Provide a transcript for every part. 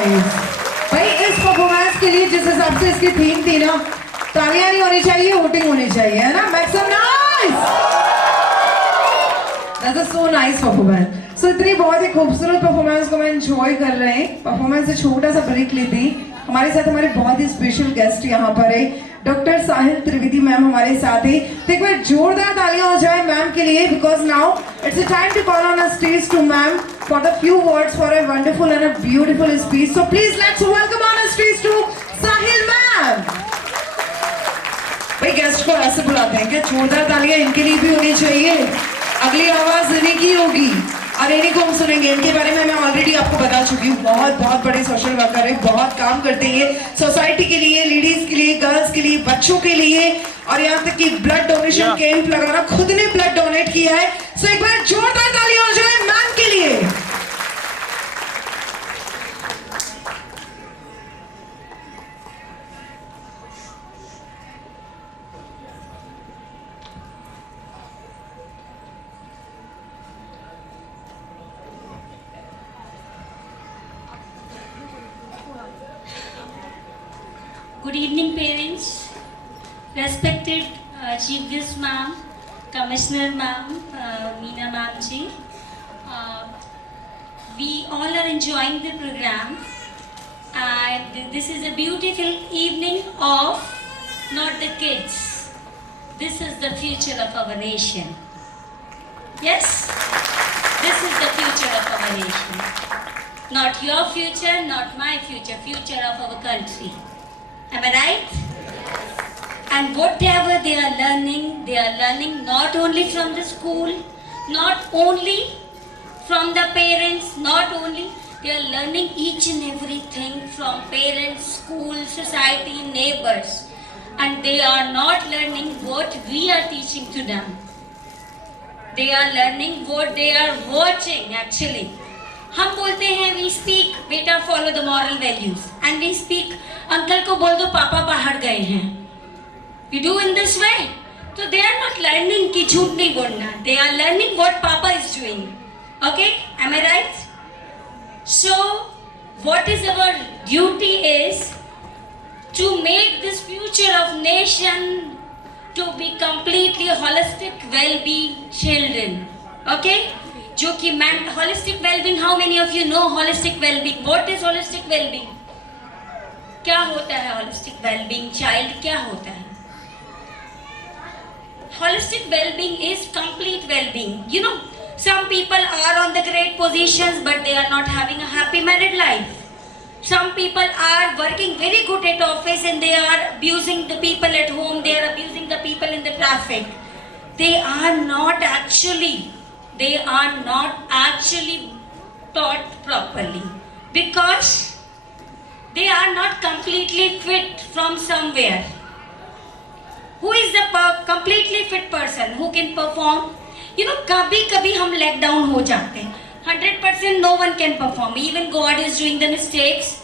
Nice भाई, इस performance के लिए जिस हिसाब से इसकी थीम थी ना, तालियां नहीं होनी चाहिए, वोटिंग होनी चाहिए, है ना? Make some noise. That's a so nice performance. So इतनी बहुत ही खूबसूरत परफॉर्मेंस को मैं एंजॉय कर रहे हैं। परफॉर्मेंस से छोटा सा ब्रेक लेते हैं। हमारे साथ हमारे बहुत ही स्पेशल गेस्ट यहाँ पर है, डॉक्टर साहिल त्रिवेदी मैम हमारे साथ है। तो एक बार जोरदार तालियां हो जाए मैम के लिए, because now it's a time to call on a stage to ma'am for the few words for a wonderful and a beautiful speech. So please let's welcome on a stage to Sahil ma'am. भाई guest को ऐसे बुलाते हैं कि जोरदार तालियां इनके लिए भी होनी चाहिए, अगली आवाज इन्हीं की होगी और इन्हीं को हम सुनेंगे। इनके बारे में मैं ऑलरेडी आपको बता चुकी हूँ, बहुत बहुत बड़े सोशल वर्कर है, बहुत काम करते हैं सोसाइटी के लिए, लेडीज के लिए, गर्ल्स के लिए, बच्चों के लिए, और यहाँ तक कि ब्लड डोनेशन कैंप लगाना, खुद ने ब्लड डोनेट किया है। सो एक बार जोरदार तालियां हो जाए मैम के लिए। Good evening, parents, respected Chief Guest Ma'am, Commissioner Ma'am, Meena Ma'am ji. We all are enjoying the program, and this is a beautiful evening of not the kids. This is the future of our nation. Yes, this is the future of our nation. Not your future, not my future, future of our country. Am I right? And whatever they are learning not only from the school, not only from the parents, not only, they are learning each and everything from parents, school, society, neighbors. And they are not learning what we are teaching to them. They are learning what they are watching actually. हम बोलते हैं we speak बेटा follow the moral values, and we speak uncle को बोल दो पापा बाहर गए हैं, we do in this way. तो दे आर नॉट लर्निंग कि झूठ नहीं बोलना, दे आर लर्निंग व्हाट पापा is doing. Okay, am I right? So what is our duty is to make this future of nation to be completely holistic wellbeing children. Okay, जो कि holistic well-being, how many of you know holistic well-being? What is holistic well-being? क्या होता है holistic well-being? Child क्या होता है? Holistic well-being is complete well-being. You know, some people are on the great positions but they are not having a happy married life. Some people are working very good at office and they are abusing the people at home, they are abusing the people in the traffic. They are not actually taught properly because they are not completely fit from somewhere. Who is the completely fit person who can perform? You know, कभी हम let down हो जाते हैं। 100% no one can perform. Even God is doing the mistakes.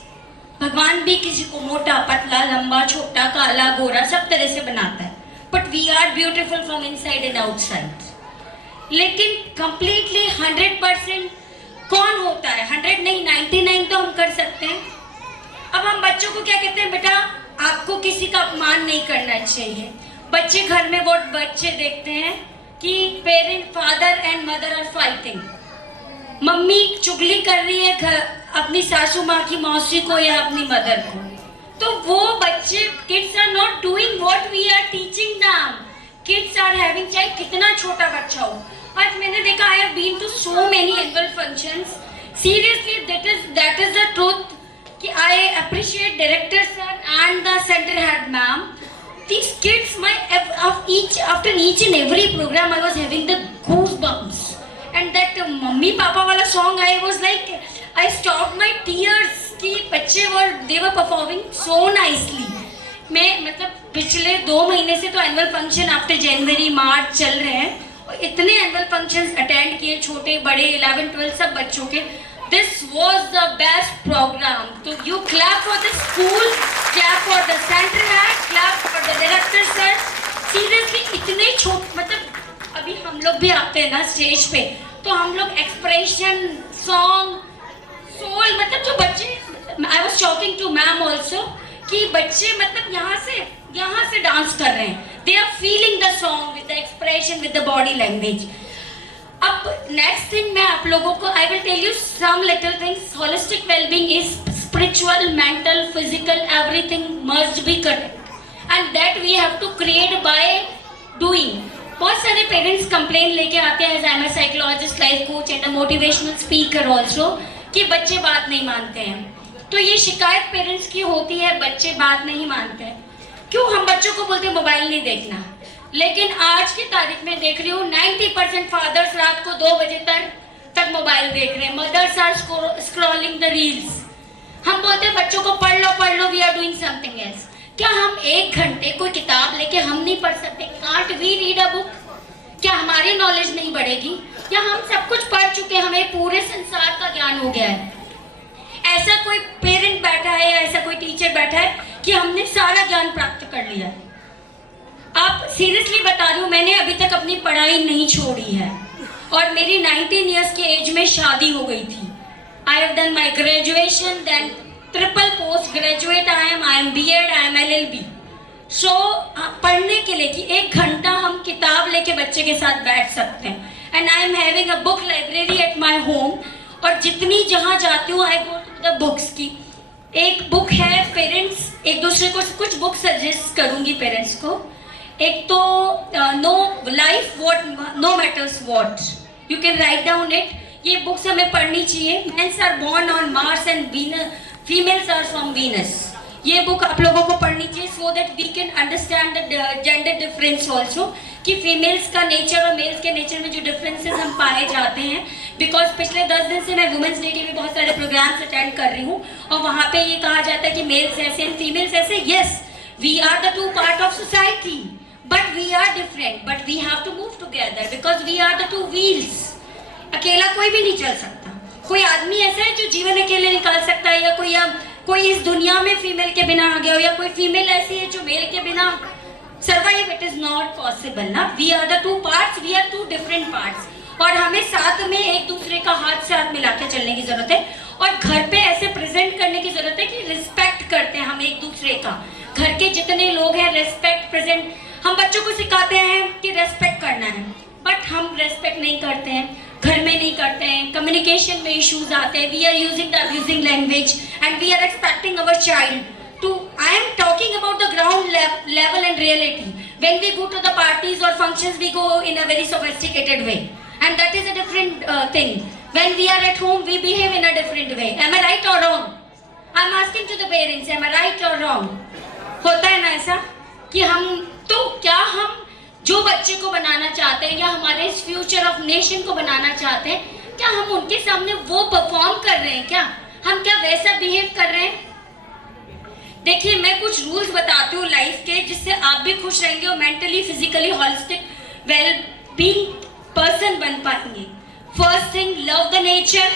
भगवान भी किसी को मोटा, पतला, लंबा, छोटा, काला, गोरा सब तरह से बनाता है। But we are beautiful from inside and outside. लेकिन completely 100% कौन होता है? 100 नहीं, 99 तो हम कर सकते हैं। अब हम बच्चों को क्या कहते हैं, बेटा आपको किसी का अपमान नहीं करना चाहिए। बच्चे घर में वो बच्चे देखते हैं कि parent, father and mother are fighting, मम्मी चुगली कर रही है घर अपनी सासू माँ की, मौसी को या अपनी मदर को, तो वो बच्चे, kids are not doing what we are teaching them. Kids are having, चाहे कितना छोटा बच्चा हो। आज मैंने देखा, I have been to so many annual functions, seriously that is the truth कि I appreciate director sir and the centre head ma'am. These kids, after each and every program, I was having the goosebumps. And that mummy papa wala song, I was like, I stopped my tears कि बच्चे they were performing so nicely. मैं मतलब पिछले 2 महीने से तो annual function after जनवरी मार्च चल रहे हैं, और इतने एनुअल फंक्शंस अटेंड किए, छोटे बड़े 11, 12 सब बच्चों के। This was the best program. So you clap for the school, clap for the center head, clap for the director sir. Seriously, इतने मतलब अभी हम लोग भी आते हैं ना स्टेज पे, तो हम लोग एक्सप्रेशन, सॉन्ग, सोल, मतलब जो बच्चे, मैम ऑल्सो कि बच्चे मतलब यहाँ से डांस कर रहे हैं, they are feeling the song with the expression with the body language. अब नेक्स्ट थिंग मैं आप लोगों को I will tell you some little things. Holistic wellbeing is spiritual, mental, physical, everything must be correct and that we have to create by doing. बहुत सारे parents complain लेके आते हैं, as I am a psychologist, life coach and a motivational speaker also, कि बच्चे बात नहीं मानते हैं. तो ये शिकायत पेरेंट्स की होती है, बच्चे बात नहीं मानते हैं. क्यों? हम बच्चों को बोलते हैं मोबाइल नहीं देखना, लेकिन आज की तारीख में देख रही हूँ 90% फादर्स रात को 2 बजे तक मोबाइल देख रहे हैं. Mothers are scrolling the reels. हम बोलते हैं बच्चों को पढ़ लो, we are doing something else. क्या हम 1 घंटे कोई किताब लेके हम नहीं पढ़ सकते? Can't we read a book? क्या हमारी नॉलेज नहीं बढ़ेगी? या हम सब कुछ पढ़ चुके, हमें पूरे संसार का ज्ञान हो गया है? ऐसा कोई पेरेंट बैठा है या ऐसा कोई टीचर बैठा है कि हमने सारा ज्ञान प्राप्त कर लिया? आप सीरियसली बता रही हूँ, मैंने अभी तक अपनी पढ़ाई नहीं छोड़ी है और मेरी 19 ईयर्स की एज में शादी हो गई थी. I have done my graduation, then triple post graduate I am BEd, I am LLB. सो पढ़ने के लिए कि 1 घंटा हम किताब लेके बच्चे के साथ बैठ सकते हैं. And I am having a book library at my home. और जितनी जहाँ जाती हूँ आई गो टू द बुक्स की. एक बुक है, पेरेंट्स एक दूसरे को कुछ बुक सजेस्ट करूँगी पेरेंट्स को. एक तो no life what no matters what, you can write down it. ये बुक्स हमें पढ़नी चाहिए. Mens are born on Mars and Venus, females are from Venus. ये बुक आप लोगों को पढ़नी चाहिए so that we can understand the gender difference also, कि फीमेल्स का नेचर और मेल्स के नेचर में जो डिफरेंसेस हम पाए जाते हैं. बिकॉज पिछले 10 दिन से मैं वुमेंस डे के भी बहुत सारे प्रोग्राम्स अटेंड कर रही हूँ और वहाँ पे ये कहा जाता है कि मेल्स ऐसे एंड फीमेल्स ऐसे. Yes, we are the 2 part of society, but we are different, but we have to move together because we are the 2 wheels. अकेला कोई भी नहीं चल सकता. कोई आदमी ऐसा है जो जीवन अकेले निकाल सकता है, या कोई इस दुनिया में फीमेल के बिना आ गया हो, या कोई फीमेल ऐसी है जो मेल के बिना survive. It is not possible ना. We are the 2 parts, we are 2 different parts. और हमें साथ में एक दूसरे का हाथ से हाथ मिला के चलने की जरूरत है. और घर पे ऐसे प्रेजेंट करने की जरूरत है कि रिस्पेक्ट करते हैं हम एक दूसरे का. घर के जितने लोग हैं रेस्पेक्ट प्रेजेंट. हम बच्चों को सिखाते हैं कि रेस्पेक्ट करना है, बट हम रेस्पेक्ट नहीं करते हैं, घर में नहीं करते हैं. कम्युनिकेशन में इश्यूज आते हैं. We are using the abusing language and we are expecting our child to. I am talking about the ground level and reality. When we go to the parties और functions we go in a very sophisticated way and that is a different thing. When we are at home we behave in a different way. Am I right और wrong? I am asking to the parents, M I right और wrong? होता है ना ऐसा कि हम, तो क्या हम जो बच्चे को बनाना चाहते हैं या हमारे इस फ्यूचर ऑफ नेशन को बनाना चाहते हैं, क्या हम उनके सामने वो परफॉर्म कर रहे हैं? क्या हम क्या वैसा बिहेव कर रहे हैं? देखिए, मैं कुछ रूल्स बताती हूँ लाइफ के, जिससे आप भी खुश रहेंगे और mentally, physically, holistic well being person बन पाएंगे. First thing, love the nature.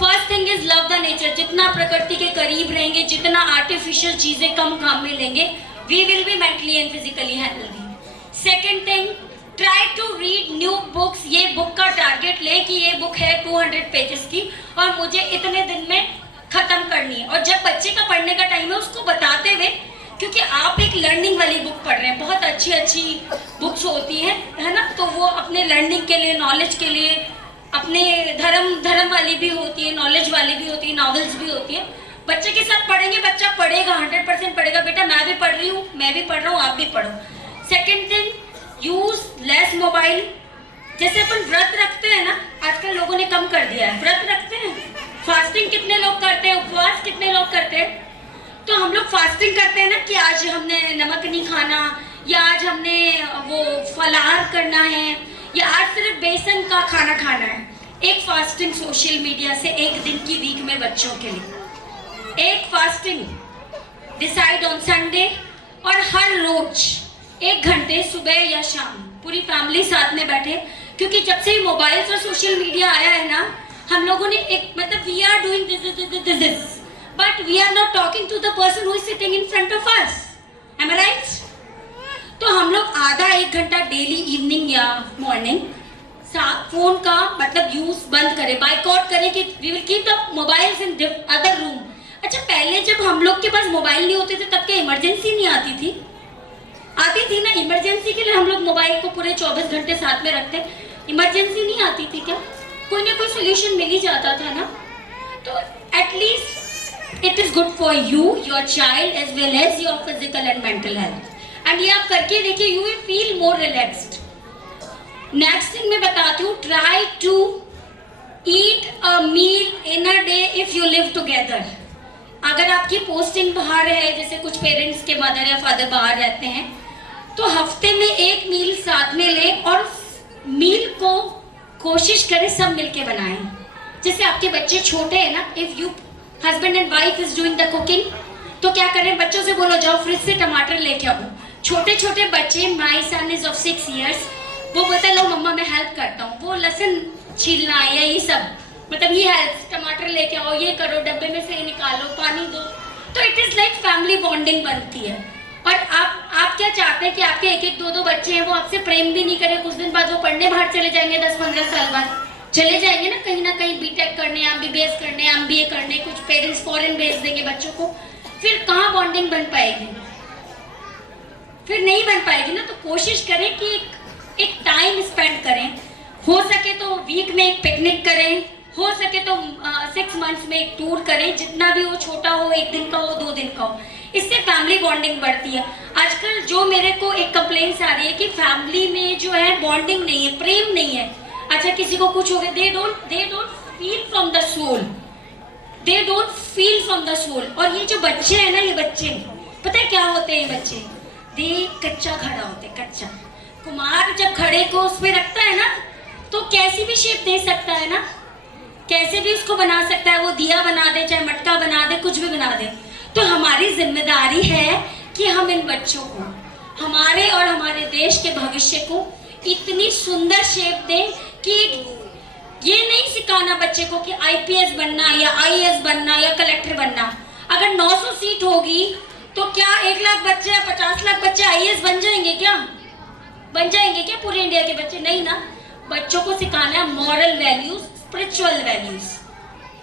First thing is love the nature. जितना प्रकृति के करीब रहेंगे, जितना आर्टिफिशियल चीजें कम काम में लेंगे, we will be mentally and physically healthy. Second thing, try to read new books. ये बुक का टारगेट ले कि ये बुक है 200 पेजेस की और मुझे इतने दिन में खत्म करनी है. और जब बच्चे का पढ़ने का टाइम है उसको बताते हुए, क्योंकि आप एक लर्निंग वाली बुक पढ़ रहे हैं, बहुत अच्छी अच्छी बुक्स होती हैं, है ना, तो वो अपने लर्निंग के लिए, नॉलेज के लिए, अपने धर्म वाली भी होती है, नॉलेज वाली भी होती है, नॉवेल्स भी होती है. बच्चे के साथ पढ़ेंगे, बच्चा पढ़ेगा, 100% पढ़ेगा. बेटा मैं भी पढ़ रही हूँ, मैं भी पढ़ रहा हूँ, आप भी पढ़ो. Second thing, use less mobile. जैसे अपन व्रत रखते हैं ना, आजकल लोगों ने कम कर दिया है. व्रत रखते हैं, फास्टिंग कितने लोग करते हैं, उपवास कितने लोग करते हैं. तो हम लोग फास्टिंग करते हैं ना कि आज हमने नमक नहीं खाना, या आज हमने वो फलाहार करना है, या आज सिर्फ बेसन का खाना खाना है. एक फास्टिंग सोशल मीडिया से 1 दिन की वीक में बच्चों के लिए, एक फास्टिंग डिसाइड ऑन संडे. और हर रोज 1 घंटे सुबह या शाम पूरी फैमिली साथ में बैठे. क्योंकि जब से मोबाइल्स और सोशल मीडिया आया है ना, हम लोगों ने एक मतलब we are doing this but we are not talking to the person who is sitting in front of us. Am I right? तो हम लोग आधा 1 घंटा डेली इवनिंग या मॉर्निंग फोन का मतलब यूज बंद करें, बाइकआउट करें कि we will keep the mobiles in other room. अच्छा, पहले जब हम लोग के पास मोबाइल नहीं होते थे तब क्या इमरजेंसी नहीं आती थी? आती थी ना। इमरजेंसी के लिए हम लोग मोबाइल को पूरे 24 घंटे साथ में रखते, इमरजेंसी नहीं आती थी क्या? कोई ना कोई सोल्यूशन मिल ही जाता था ना। तो at least it is good for you, your child, as well as your physical and mental health. And ये आप करके देखिए, you will feel more relaxed. Next thing मैं बताती हूँ, try to eat a meal in a day if you live together. अगर आपकी posting बाहर है, जैसे कुछ पेरेंट्स के मदर या फादर बाहर रहते हैं, तो हफ्ते में एक मील साथ में लें और मील को कोशिश करें सब मिलके बनाएं। जैसे आपके बच्चे छोटे हैं ना, if you husband and wife is doing the cooking, तो क्या करें, बच्चों से बोलो जाओ फ्रिज से टमाटर लेके आओ। छोटे छोटे बच्चे, माई सन इज ऑफ 6 years, वो बोलता है लो मम्मा मैं हेल्प करता हूँ, वो लहसुन छीलना है या ये सब, मतलब ये हेल्प, टमाटर लेके आओ, ये करो, डब्बे में से निकालो, पानी दो। तो it is like family bonding बनती है। और आप क्या चाहते हैं कि आपके एक एक दो दो बच्चे हैं वो आपसे प्रेम भी नहीं करें, कुछ दिन बाद वो पढ़ने बाहर चले जाएंगे, 10-15 साल बाद चले जाएंगे ना कहीं बीटेक करने, MBBS करने, MBA करने, कुछ पेरेंट्स फॉरेन भेज देंगे बच्चों को, फिर कहाँ बॉन्डिंग बन पाएगी? फिर नहीं बन पाएगी ना। तो कोशिश करें कि एक टाइम स्पेंड करें, हो सके तो वीक में एक पिकनिक करें, हो सके तो 6 months में एक टूर करें, जितना भी हो, छोटा हो, 1 दिन का हो, 2 दिन का हो, इससे फैमिली बॉन्डिंग बढ़ती है। आजकल जो मेरे को एक कंप्लेंट्स आ रही है कि फैमिली में जो है बॉन्डिंग नहीं है, प्रेम नहीं है। अच्छा किसी को कुछ हो गया, they don't feel from the soul, they don't feel from the soul. और ये जो बच्चे हैं ना, ये बच्चे पता है क्या होते हैं? बच्चे दे कच्चा घड़ा होते, कच्चा। कुम्हार जब घड़े को उस पर रखता है ना, तो कैसी भी शेप दे सकता है ना, कैसे भी उसको बना सकता है, वो दिया बना दे, चाहे मटका बना दे, कुछ भी बना दे। तो हमारी जिम्मेदारी है कि हम इन बच्चों को, हमारे और हमारे देश के भविष्य को इतनी सुंदर शेप दें कि ये नहीं सिखाना बच्चे को कि IPS बनना या IAS बनना या कलेक्टर बनना। अगर 900 सीट होगी तो क्या 1 लाख बच्चे या 50 लाख बच्चे IAS बन जाएंगे क्या? बन जाएंगे क्या पूरे इंडिया के बच्चे? नहीं ना। बच्चों को सिखाना है मॉरल वैल्यूज, स्पिरिचुअल वैल्यूज,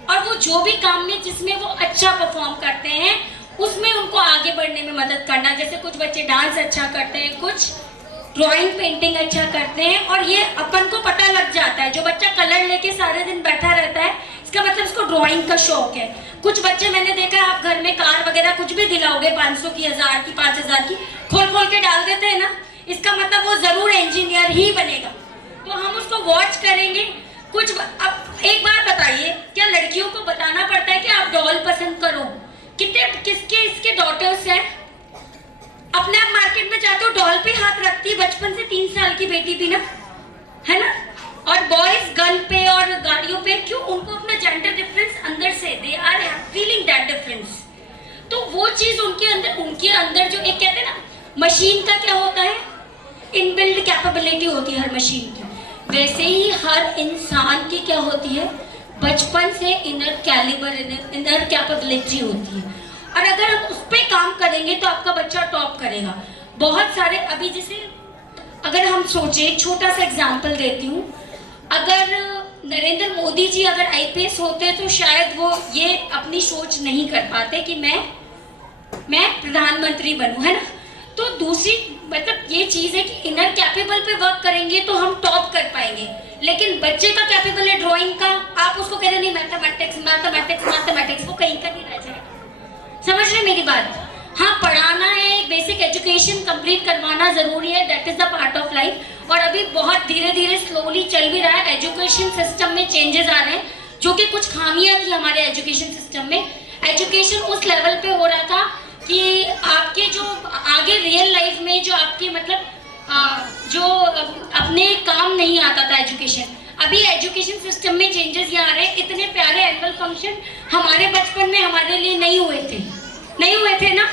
और वो जो भी काम में जिसमें वो अच्छा परफॉर्म करते हैं उसमें उनको आगे बढ़ने में मदद करना। जैसे कुछ बच्चे डांस अच्छा करते हैं, कुछ ड्राइंग पेंटिंग अच्छा करते हैं, और ये अपन को पता लग जाता है। जो बच्चा कलर लेके सारे दिन बैठा रहता है, इसका मतलब उसको ड्राइंग का शौक है। कुछ बच्चे मैंने देखा, आप घर में कार वगैरह कुछ भी दिलाओगे, 500 की, 1000 की, 5000 की, खोल के डाल देते हैं ना, इसका मतलब वो जरूर इंजीनियर ही बनेगा। तो हम उसको वॉच करेंगे। कुछ अब एक बात बताइए, क्या लड़कियों को बताना पड़ता है कि आप डॉल पसंद करो? किसके इसके डॉटर्स हैं, अपने आप मार्केट में जाते हो डॉल पे हाथ रखती है, बचपन से 3 साल की बेटी भी ना, है ना। और बॉयज गन पे और गाड़ियों पे, क्यों? उनको अपना जेंडर डिफरेंस अंदर से, they are feeling that difference. तो वो चीज उनके अंदर जो एक कहते हैं ना, मशीन का क्या होता है, इनबिल्ड कैपेबिलिटी होती है हर मशीन की, वैसे ही हर इंसान की क्या होती है, बचपन से इनर कैलिबर, इनर कैपेबिलिटी होती है। और अगर हम उस पर काम करेंगे तो आपका बच्चा टॉप करेगा। बहुत सारे अभी जैसे अगर हम सोचे, एक छोटा सा एग्जाम्पल देती हूँ, अगर नरेंद्र मोदी जी अगर IPS होते तो शायद वो ये अपनी सोच नहीं कर पाते कि मैं प्रधानमंत्री बनूं, है ना। तो दूसरी मतलब ये चीज है कि इनर कैपेबल पे वर्क करेंगे तो हम टॉप कर पाएंगे। लेकिन बच्चे का कैपेबल है ड्राइंग का, आप उसको कह रहे नहीं मैथमेटिक्स, वो कहीं का नहीं रह जाएगा। समझ रहे मेरी बात? हाँ, पढ़ाना है, बेसिक एजुकेशन कंप्लीट करवाना जरूरी है, that is the part of life. और अभी बहुत धीरे धीरे स्लोली चल भी रहा है, एजुकेशन सिस्टम में चेंजेस आ रहे हैं, जो कि कुछ खामियां थी हमारे एजुकेशन सिस्टम में। एजुकेशन उस लेवल पे हो रहा था कि आपके जो आगे रियल लाइफ में जो आपके मतलब जो अपने काम नहीं आता था एजुकेशन, अभी एजुकेशन सिस्टम में चेंजेस यहाँ आ रहे हैं। इतने प्यारे एनुअल फंक्शन हमारे बचपन में हमारे लिए नहीं हुए थे ना।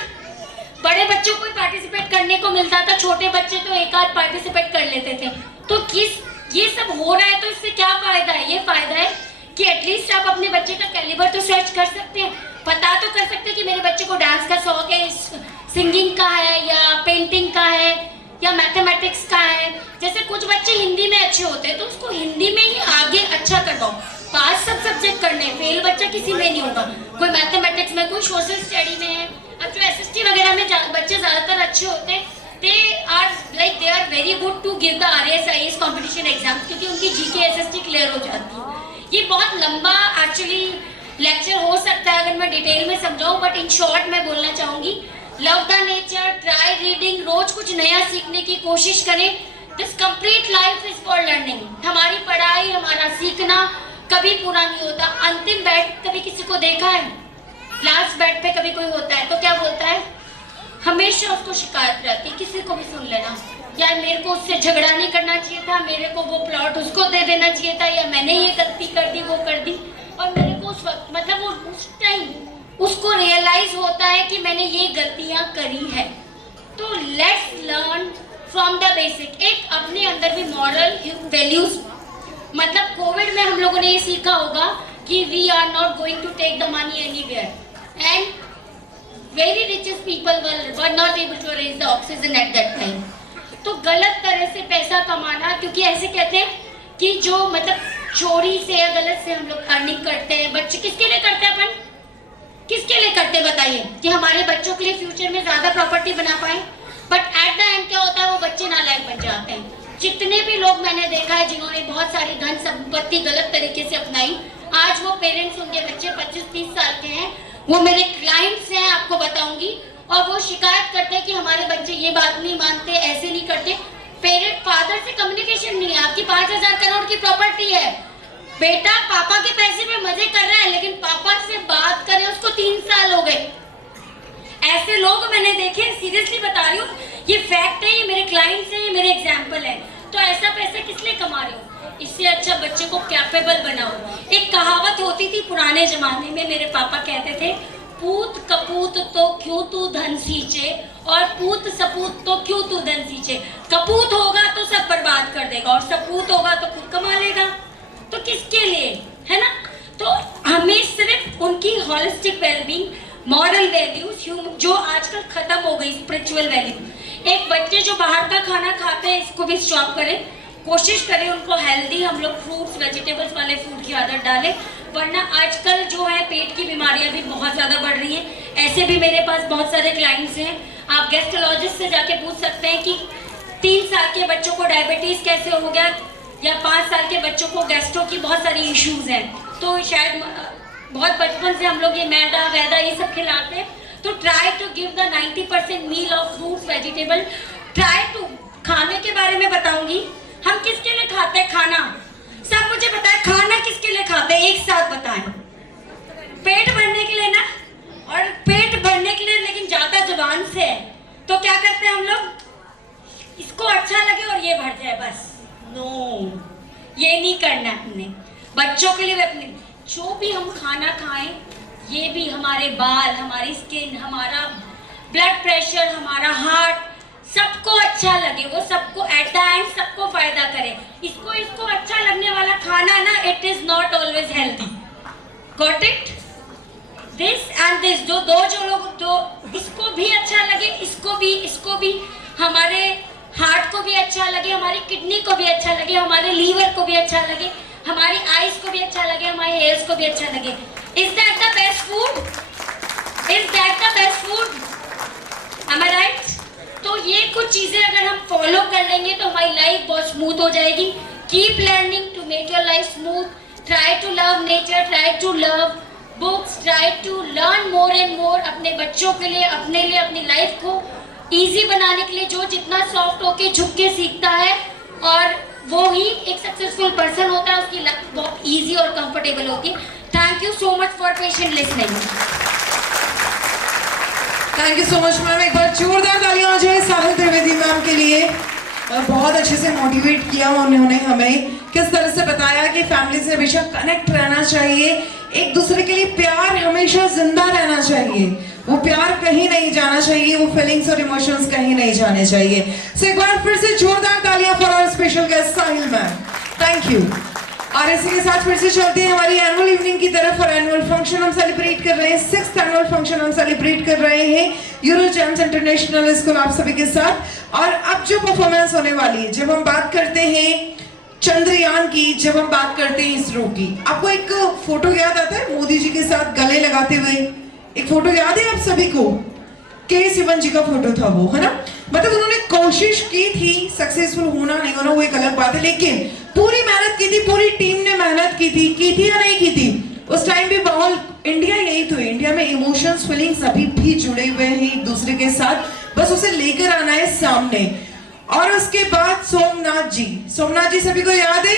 बड़े बच्चों को पार्टिसिपेट करने को मिलता था, छोटे बच्चे तो एक आध पार्टिसिपेट कर लेते थे। तो ये सब हो रहा है तो इससे क्या फायदा है? ये फायदा है कि एटलीस्ट आप अपने बच्चे का कैलिबर तो सर्च कर सकते हैं, पता तो कर सकते हैं कि मेरे बच्चे को डांस का शौक है, सिंगिंग का है, या पेंटिंग का है, या मैथमेटिक्स का है। जैसे कुछ बच्चे हिंदी में अच्छे होते हैं तो उसको हिंदी में ही आगे अच्छा करवाओ। पास सब सब्जेक्ट करने, फेल बच्चा किसी में नहीं होगा। कोई मैथमेटिक्स में, कोई सोशल स्टडी इंडिया में बच्चे ज़्यादातर अच्छे होते हैं, they are very good to give the RAS IAS competition exam, क्योंकि उनकी GK SST क्लियर हो जाती है। ये बहुत लंबा एक्चुअली लेक्चर हो सकता है अगर मैं डिटेल में समझाऊं, बट इन शॉर्ट मैं बोलना चाहूंगी, love the nature, try reading, रोज कुछ नया सीखने की कोशिश करें। This complete life is for learning. हमारी पढ़ाई, हमारा सीखना कभी पूरा नहीं होता। अंतिम बेड कभी किसी को देखा है? लास्ट बेड पे कभी कोई होता है तो क्या बोलता है? हमेशा उसको शिकायत रहती है, किसी को भी सुन लेना, यार मेरे को उससे झगड़ा नहीं करना चाहिए था, मेरे को वो प्लॉट उसको दे देना चाहिए था, या मैंने ये गलती कर दी, वो कर दी। और मेरे को उस वक्त मतलब वो उस टाइम उसको रियलाइज होता है कि मैंने ये गलतियां करी है। तो let's learn from the basic. एक अपने अंदर भी मॉरल वैल्यूज, मतलब कोविड में हम लोगों ने ये सीखा होगा कि we are not going to take the money anywhere, and very richest people were not able to arrange the oxygen at that time. तो गलत तरह से पैसा कमाना, क्योंकि ऐसे कहते हैं कि जो मतलब चोरी से या गलत से हम लोग अर्निंग करते हैं, बच्चे किसके लिए करते हैं? अपन किसके लिए करते हैं बताइए? कि हमारे बच्चों के लिए फ्यूचर में ज्यादा प्रॉपर्टी बना पाए। बट एट द एंड क्या होता है? वो बच्चे नालायक बन जाते हैं। जितने भी लोग मैंने देखा है जिन्होंने बहुत सारी धन संपत्ति गलत तरीके से अपनाई, आज वो पेरेंट्स, उनके बच्चे 25-30 साल के हैं, वो मेरे क्लाइंट्स हैं, आपको बताऊंगी, और वो शिकायत करते हैं कि हमारे बच्चे ये बात नहीं मानते, ऐसे नहीं करते। पेरेंट फादर से कम्युनिकेशन नहीं है। आपकी 5000 करोड़ की प्रॉपर्टी है, बेटा पापा के पैसे में मजे कर रहा है, लेकिन पापा से बात करें उसको 3 साल हो गए। ऐसे लोग मैंने देखे, सीरियसली बता रही हूँ, ये फैक्ट है, ये मेरे क्लाइंट्स हैं, ये मेरे एग्जाम्पल है। तो ऐसा पैसा किस लिए कमा रहे हो? इससे अच्छा बच्चे को कैपेबल बनाओ। एक कहावत होती थी पुराने जमाने में, मेरे पापा कहते थे, पूत कपूत तो क्यों तू धन सींचे, और पूत सपूत तो क्यों तू धन सींचे। कपूत होगा तो सब बर्बाद कर देगा, और सपूत होगा तो खुद कमा लेगा। तो किसके लिए, है ना? तो हमें सिर्फ उनकी होलिस्टिक वेलबींग, मॉरल वैल्यूज जो आजकल खत्म हो गई, स्पिरिचुअल वैल्यू। एक बच्चे जो बाहर का खाना खाते हैं, इसको भी स्टॉप करें, कोशिश करें उनको हेल्दी हम लोग फ्रूट्स वेजिटेबल्स वाले फूड की आदत डालें, वरना आजकल जो है पेट की बीमारियां भी बहुत ज़्यादा बढ़ रही हैं। ऐसे भी मेरे पास बहुत सारे क्लाइंट्स हैं, आप गैस्ट्रोलॉजिस्ट से जाके पूछ सकते हैं कि 3 साल के बच्चों को डायबिटीज़ कैसे हो गया, या 5 साल के बच्चों को गैस्ट्रो की बहुत सारी इश्यूज हैं। तो शायद बहुत बचपन से हम लोग ये मैदा वैदा ये सब खिलाते हैं। तो try to give the 90% meal of fruits vegetable. Try to, खाने के बारे में बताऊंगी, हम किसके लिए खाते हैं खाना? सब मुझे बताएं, खाना किसके लिए खाते हैं? एक साथ बताएं। पेट भरने के लिए ना, और पेट भरने के लिए, लेकिन ज्यादा जुबान से है। तो क्या करते हैं हम लोग? इसको अच्छा लगे और ये भर जाए बस। नो, ये नहीं करना है हमने। बच्चों के लिए अपने जो भी हम खाना खाएं, ये भी हमारे बाल, हमारी स्किन, हमारा ब्लड प्रेशर, हमारा हार्ट, सबको अच्छा लगे, वो सबको एट द एंड सबको फायदा करे। इसको अच्छा लगने वाला खाना ना, it is not always healthy. Got it? This and this, जो लोग तो इसको भी अच्छा लगे, इसको भी हमारे हार्ट को भी अच्छा लगे, हमारी किडनी को भी अच्छा लगे, हमारे लीवर को भी अच्छा लगे, हमारी आईज को भी अच्छा लगे, हमारे हेयर्स को भी अच्छा लगे। Is that the best food? Is that the best food? Am I right? तो ये कुछ चीजें अगर हम फॉलो कर लेंगे तो हमारी लाइफ बहुत स्मूथ हो जाएगी। Keep learning to make your life smooth. Try to love nature, try to love books, try to learn more and more. अपने बच्चों के लिए, अपने लिए, अपनी लाइफ को इजी बनाने के लिए, जो जितना सॉफ्ट होके झुक के सीखता है, और वो ही एक सक्सेसफुल पर्सन होता है, उसकी लाइफ बहुत इजी और कंफर्टेबल होती है। Thank you so much for patient listening. Thank you so much ma'am. एक बार जोरदार तालियां हो जाए साहिल त्रिवेदी मैम के लिए। और बहुत अच्छे से मोटिवेट किया उन्होंने हमें, किस तरह से बताया कि फैमिली से हमेशा कनेक्ट रहना चाहिए, एक दूसरे के लिए प्यार हमेशा जिंदा रहना चाहिए, वो प्यार कहीं नहीं जाना चाहिए, वो फीलिंग्स और इमोशंस कहीं नहीं जाने चाहिए। सो एक बार फिर से जोरदार तालियां for our special guest Sahil ma'am. Thank you. और इसी के साथ फिर से चलते हैं हमारी एनुअल इवनिंग की तरफ। और एनुअल फंक्शन हम सेलिब्रेट कर रहे हैं, 6th एनुअल फंक्शन हम सेलिब्रेट कर रहे हैं यूरो जेम्स इंटरनेशनल स्कूल आप सभी के साथ। और अब जो परफॉर्मेंस होने वाली है, जब हम बात करते हैं चंद्रयान की, जब हम बात करते हैं इसरो की, आपको एक फोटो याद आता है मोदी जी के साथ गले लगाते हुए? एक फोटो याद है आप सभी को? के सिवन जी का फोटो था वो, है ना। मतलब उन्होंने कोशिश की थी, सक्सेसफुल होना नहीं होना वो एक अलग बात है, लेकिन पूरी मेहनत की थी, पूरी टीम ने मेहनत की थी या नहीं की थी। उस टाइम भी माहौल इंडिया यही तो है, इंडिया में इमोशंस फीलिंग्स अभी भी जुड़े हुए हैं एक दूसरे के साथ, बस उसे लेकर आना है सामने। और उसके बाद सोमनाथ जी सभी को याद है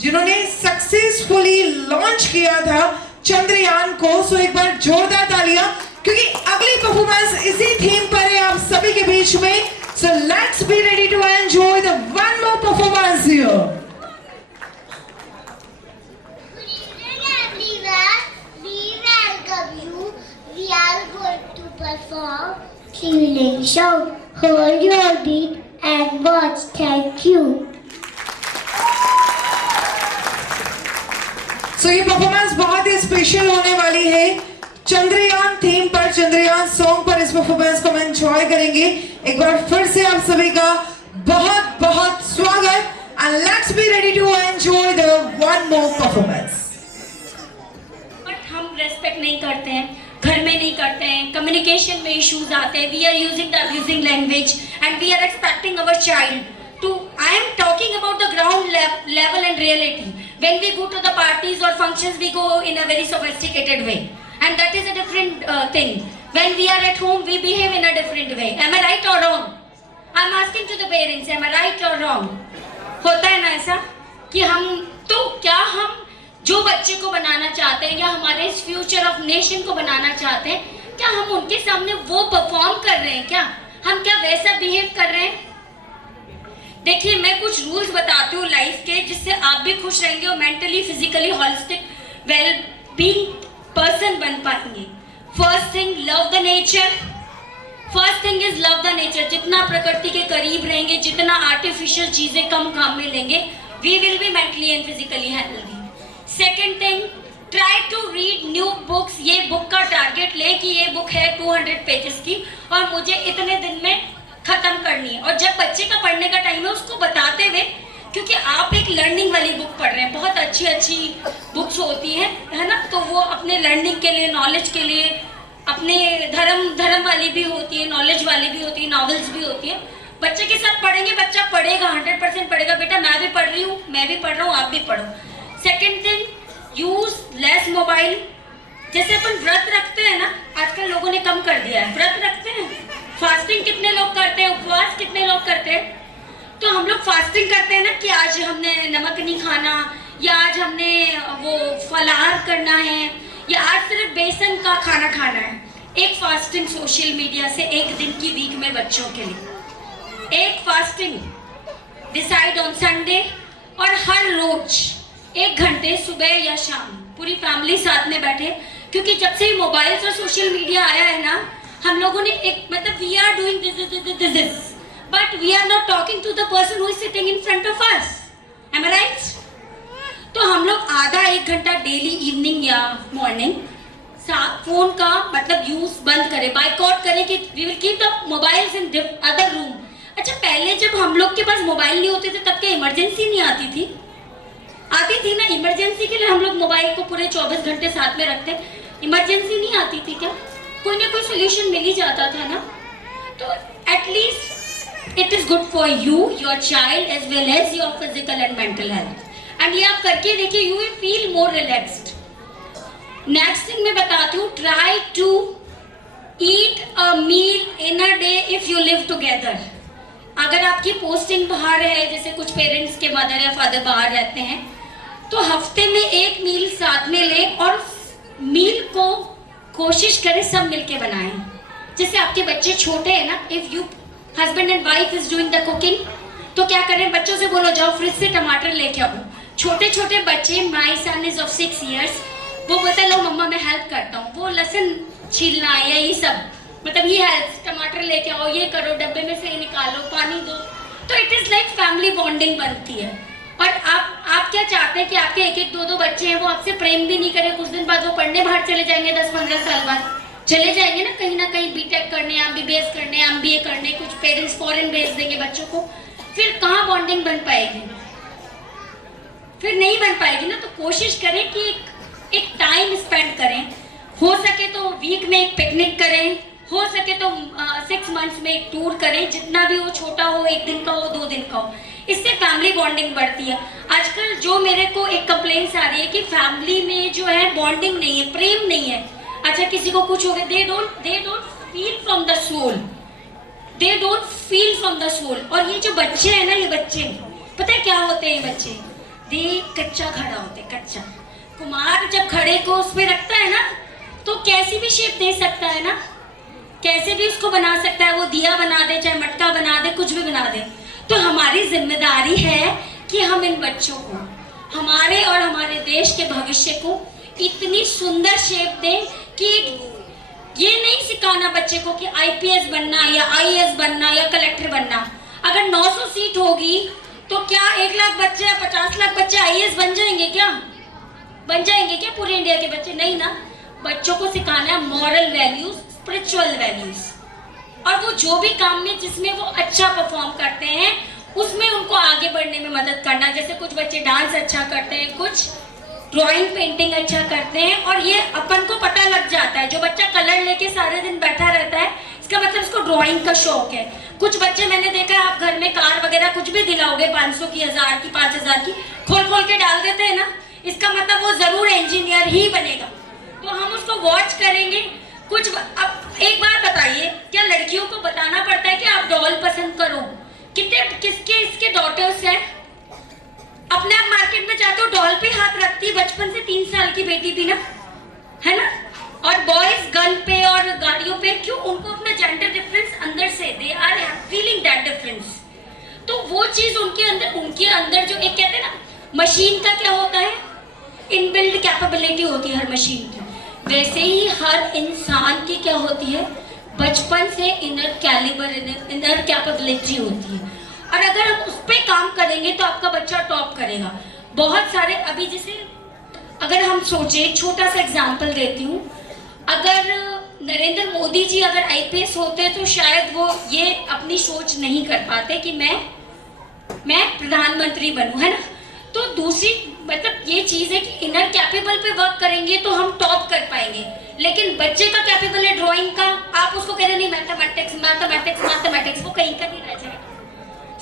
जिन्होंने सक्सेसफुली लॉन्च किया था चंद्रयान को। सो एक बार जोरदार तालियां, क्योंकि अगली परफॉर्मेंस इसी थीम पर है आप सभी के बीच में। So let's be ready to enjoy the one more performance here. We are going to perform Three Shout. Hold your beat and watch. Thank you. So ये परफॉर्मेंस बहुत ही स्पेशल होने वाली है। चंद्रयान थीम पर, चंद्रयान सॉन्ग पर इस परफॉर्मेंस को हम एंजॉय करेंगे। एक बार फिर से आप सभी का बहुत बहुत स्वागत and let's be ready to enjoy the one more performance. But हम रेस्पेक्ट नहीं करते हैं, घर में नहीं करते हैं, कम्युनिकेशन में इश्यूज आते हैं, we are using the abusing language and we are expecting our child to, I am talking about the ground level and reality. When we go to the parties or functions, we go in a very sophisticated way, and that is a different thing. When we are at home, we behave in a different way. Am I right or wrong? I am asking to the parents, am I right or wrong? होता है ना ऐसा कि हम तो क्या हम जो बच्चे को बनाना चाहते हैं या हमारे इस फ्यूचर ऑफ नेशन को बनाना चाहते हैं, क्या हम उनके सामने वो परफॉर्म कर रहे हैं? क्या हम क्या वैसा बिहेव कर रहे हैं? देखिए, मैं कुछ रूल्स बताती हूँ लाइफ के, जिससे आप भी खुश रहेंगे और mentally physically holistic well being person बन पाएंगे. First thing, love the nature. First thing is love the nature. जितना प्रकृति के करीब रहेंगे, जितना आर्टिफिशियल चीजें कम काम में लेंगे, we will be mentally and physically healthy. Second thing, try to read new books. ये बुक का टारगेट ले कि ये बुक है 200 पेजेस की और मुझे इतने दिन में खत्म करनी है. और जब बच्चे का पढ़ने का टाइम है उसको बताते हुए, क्योंकि आप एक लर्निंग वाली बुक पढ़ रहे हैं, बहुत अच्छी अच्छी बुक्स होती हैं, है ना, तो वो अपने लर्निंग के लिए, नॉलेज के लिए, अपने धर्म वाली भी होती है, नॉलेज वाली भी होती है, नॉवेल्स भी होती है. बच्चे के साथ पढ़ेंगे, बच्चा पढ़ेगा, 100% पढ़ेगा. बेटा मैं भी पढ़ रही हूँ, मैं भी पढ़ रहा हूँ, आप भी पढ़ो. Second thing, use less mobile. जैसे अपन व्रत रखते हैं ना, आजकल लोगों ने कम कर दिया है, व्रत रखते हैं. फास्टिंग कितने लोग करते हैं, उपवास कितने लोग करते हैं. तो हम लोग फास्टिंग करते हैं ना कि आज हमने नमक नहीं खाना, या आज हमने वो फलाहार करना है, या आज सिर्फ बेसन का खाना खाना है. एक फास्टिंग सोशल मीडिया से एक दिन की वीक में बच्चों के लिए, एक फास्टिंग डिसाइड ऑन संडे, और हर रोज 1 घंटे सुबह या शाम पूरी फैमिली साथ में बैठे. क्योंकि जब से मोबाइल और सोशल मीडिया आया है ना, हम लोगों ने एक मतलब we are doing this but we are not talking to the person who is sitting in front of us. Am I right? तो हम लोग आधा 1 घंटा डेली इवनिंग या मॉर्निंग फोन का मतलब यूज बंद करें, बाइकआउट करें कि we will keep the mobiles in other room. अच्छा, पहले जब हम लोग के पास मोबाइल नहीं होते थे तब क्या इमरजेंसी नहीं आती थी? आती थी ना. इमरजेंसी के लिए हम लोग मोबाइल को पूरे 24 घंटे साथ में रखते. इमरजेंसी नहीं आती थी क्या? कोई ना कोई सोल्यूशन मिल ही जाता था ना. तो at least it is good for you, your child, as well as your physical and mental health. And ये आप करके देखिए, you will feel more relaxed. Next thing मैं बताती हूँ, try to eat a meal in a day if you live together. अगर आपकी posting बाहर है, जैसे कुछ पेरेंट्स के मदर या फादर बाहर रहते हैं, तो हफ्ते में 1 मील साथ में लें और मील को कोशिश करें सब मिलके बनाएं. जैसे आपके बच्चे छोटे हैं ना, if you husband and wife is doing the cooking, तो क्या करें, बच्चों से बोलो जाओ फ्रिज से टमाटर लेके आओ. छोटे छोटे बच्चे, my son is of 6 years, वो बोलते लो मम्मा मैं हेल्प करता हूँ, वो लहसुन छीलना या ये सब, मतलब ये हेल्प, टमाटर लेके आओ, ये करो, डब्बे में से निकालो, पानी दो. तो it is like family bonding बनती है. और आप क्या चाहते हैं कि आपके 1-1, 2-2 बच्चे हैं, वो आपसे प्रेम भी नहीं करें, कुछ दिन बाद वो पढ़ने बाहर चले जाएंगे, 10-15 साल बाद चले जाएंगे ना कहीं बीटेक करने, MBBS करने, MBA करने, कुछ पेरेंट्स फॉरेन भेज देंगे बच्चों को. फिर कहाँ बॉन्डिंग बन पाएगी? फिर नहीं बन पाएगी ना. तो कोशिश करें कि एक टाइम स्पेंड करें. हो सके तो वीक में एक पिकनिक करें, हो सके तो 6 मंथ्स में एक टूर करें, जितना भी वो छोटा हो, 1 दिन का हो, 2 दिन का हो, इससे फैमिली बॉन्डिंग बढ़ती है। आजकल जो मेरे को एक कंप्लेंट्स आ रही है कि फैमिली में जो है बॉन्डिंग नहीं है, प्रेम नहीं है। अच्छा किसी को कुछ हो गया, they don't feel from the soul, they don't feel from the soul. और ये जो बच्चे हैं ना, ये बच्चे पता है क्या होते हैं, ये बच्चे दे कच्चा खड़ा होते, कच्चा। कुमार जब खड़े को उस पे रखता है ना, तो कैसी भी शेप दे सकता है ना, कैसे भी उसको बना सकता है, वो दिया बना दे, चाहे मटका बना दे, कुछ भी बना दे। तो हमारी जिम्मेदारी है कि हम इन बच्चों को, हमारे और हमारे देश के भविष्य को इतनी सुंदर शेप दें कि ये नहीं सिखाना बच्चे को कि आईपीएस बनना या आईएएस बनना या कलेक्टर बनना। अगर 900 सीट होगी तो क्या 1 लाख बच्चे या 50 लाख बच्चे आईएएस बन जाएंगे क्या? बन जाएंगे क्या पूरे इंडिया के बच्चे? नहीं ना। बच्चों को सिखाना है मॉरल वैल्यूज, स्पिरिचुअल वैल्यूज, और वो जो भी काम में जिसमें वो अच्छा परफॉर्म करते हैं उसमें उनको आगे बढ़ने में मदद करना। जैसे कुछ बच्चे डांस अच्छा करते हैं, कुछ ड्राइंग पेंटिंग अच्छा करते हैं, और ये अपन को पता लग जाता है। जो बच्चा कलर लेके सारे दिन बैठा रहता है, इसका मतलब उसको ड्राइंग का शौक है। कुछ बच्चे मैंने देखा है, आप घर में कार वगैरह कुछ भी दिलाओगे 500 की, 1000 की, 5000 की, खोल खोल के डाल देते हैं ना, इसका मतलब वो जरूर इंजीनियर ही बनेगा। तो हम उसको वॉच करेंगे। अब एक बात बताइए, क्या लड़कियों को बताना पड़ता है कि आप डॉल पसंद करो? किसके इसके डॉटर्स हैं? अपने आप मार्केट में जाते हो, डॉल पे हाथ रखती है, बचपन से 3 साल की बेटी भी ना, है ना। और बॉयज गन पे और गाड़ियों पे, क्यों? उनको अपना जेंडर डिफरेंस अंदर से, they are feeling that difference. तो वो चीज उनके अंदर जो एक कहते हैं ना, मशीन का क्या होता है, इनबिल्ड कैपेबिलिटी होती है हर मशीन की, वैसे ही हर इंसान की क्या होती है, बचपन से इनर कैलिबर, इनर कैपेबिलिटी होती है। और अगर हम उस पर काम करेंगे तो आपका बच्चा टॉप करेगा। बहुत सारे अभी जैसे अगर हम सोचे, छोटा सा एग्जांपल देती हूँ, अगर नरेंद्र मोदी जी अगर आईपीएस होते तो शायद वो ये अपनी सोच नहीं कर पाते कि मैं प्रधानमंत्री बनूं, है ना। तो दूसरी मतलब ये चीज है कि इनर कैपेबल पे वर्क करेंगे तो हम टॉप कर पाएंगे। लेकिन बच्चे का कैपेबल है ड्राइंग का, आप उसको कह रहे नहीं मैथमेटिक्स, वो कहीं का नहीं रह जाएगा।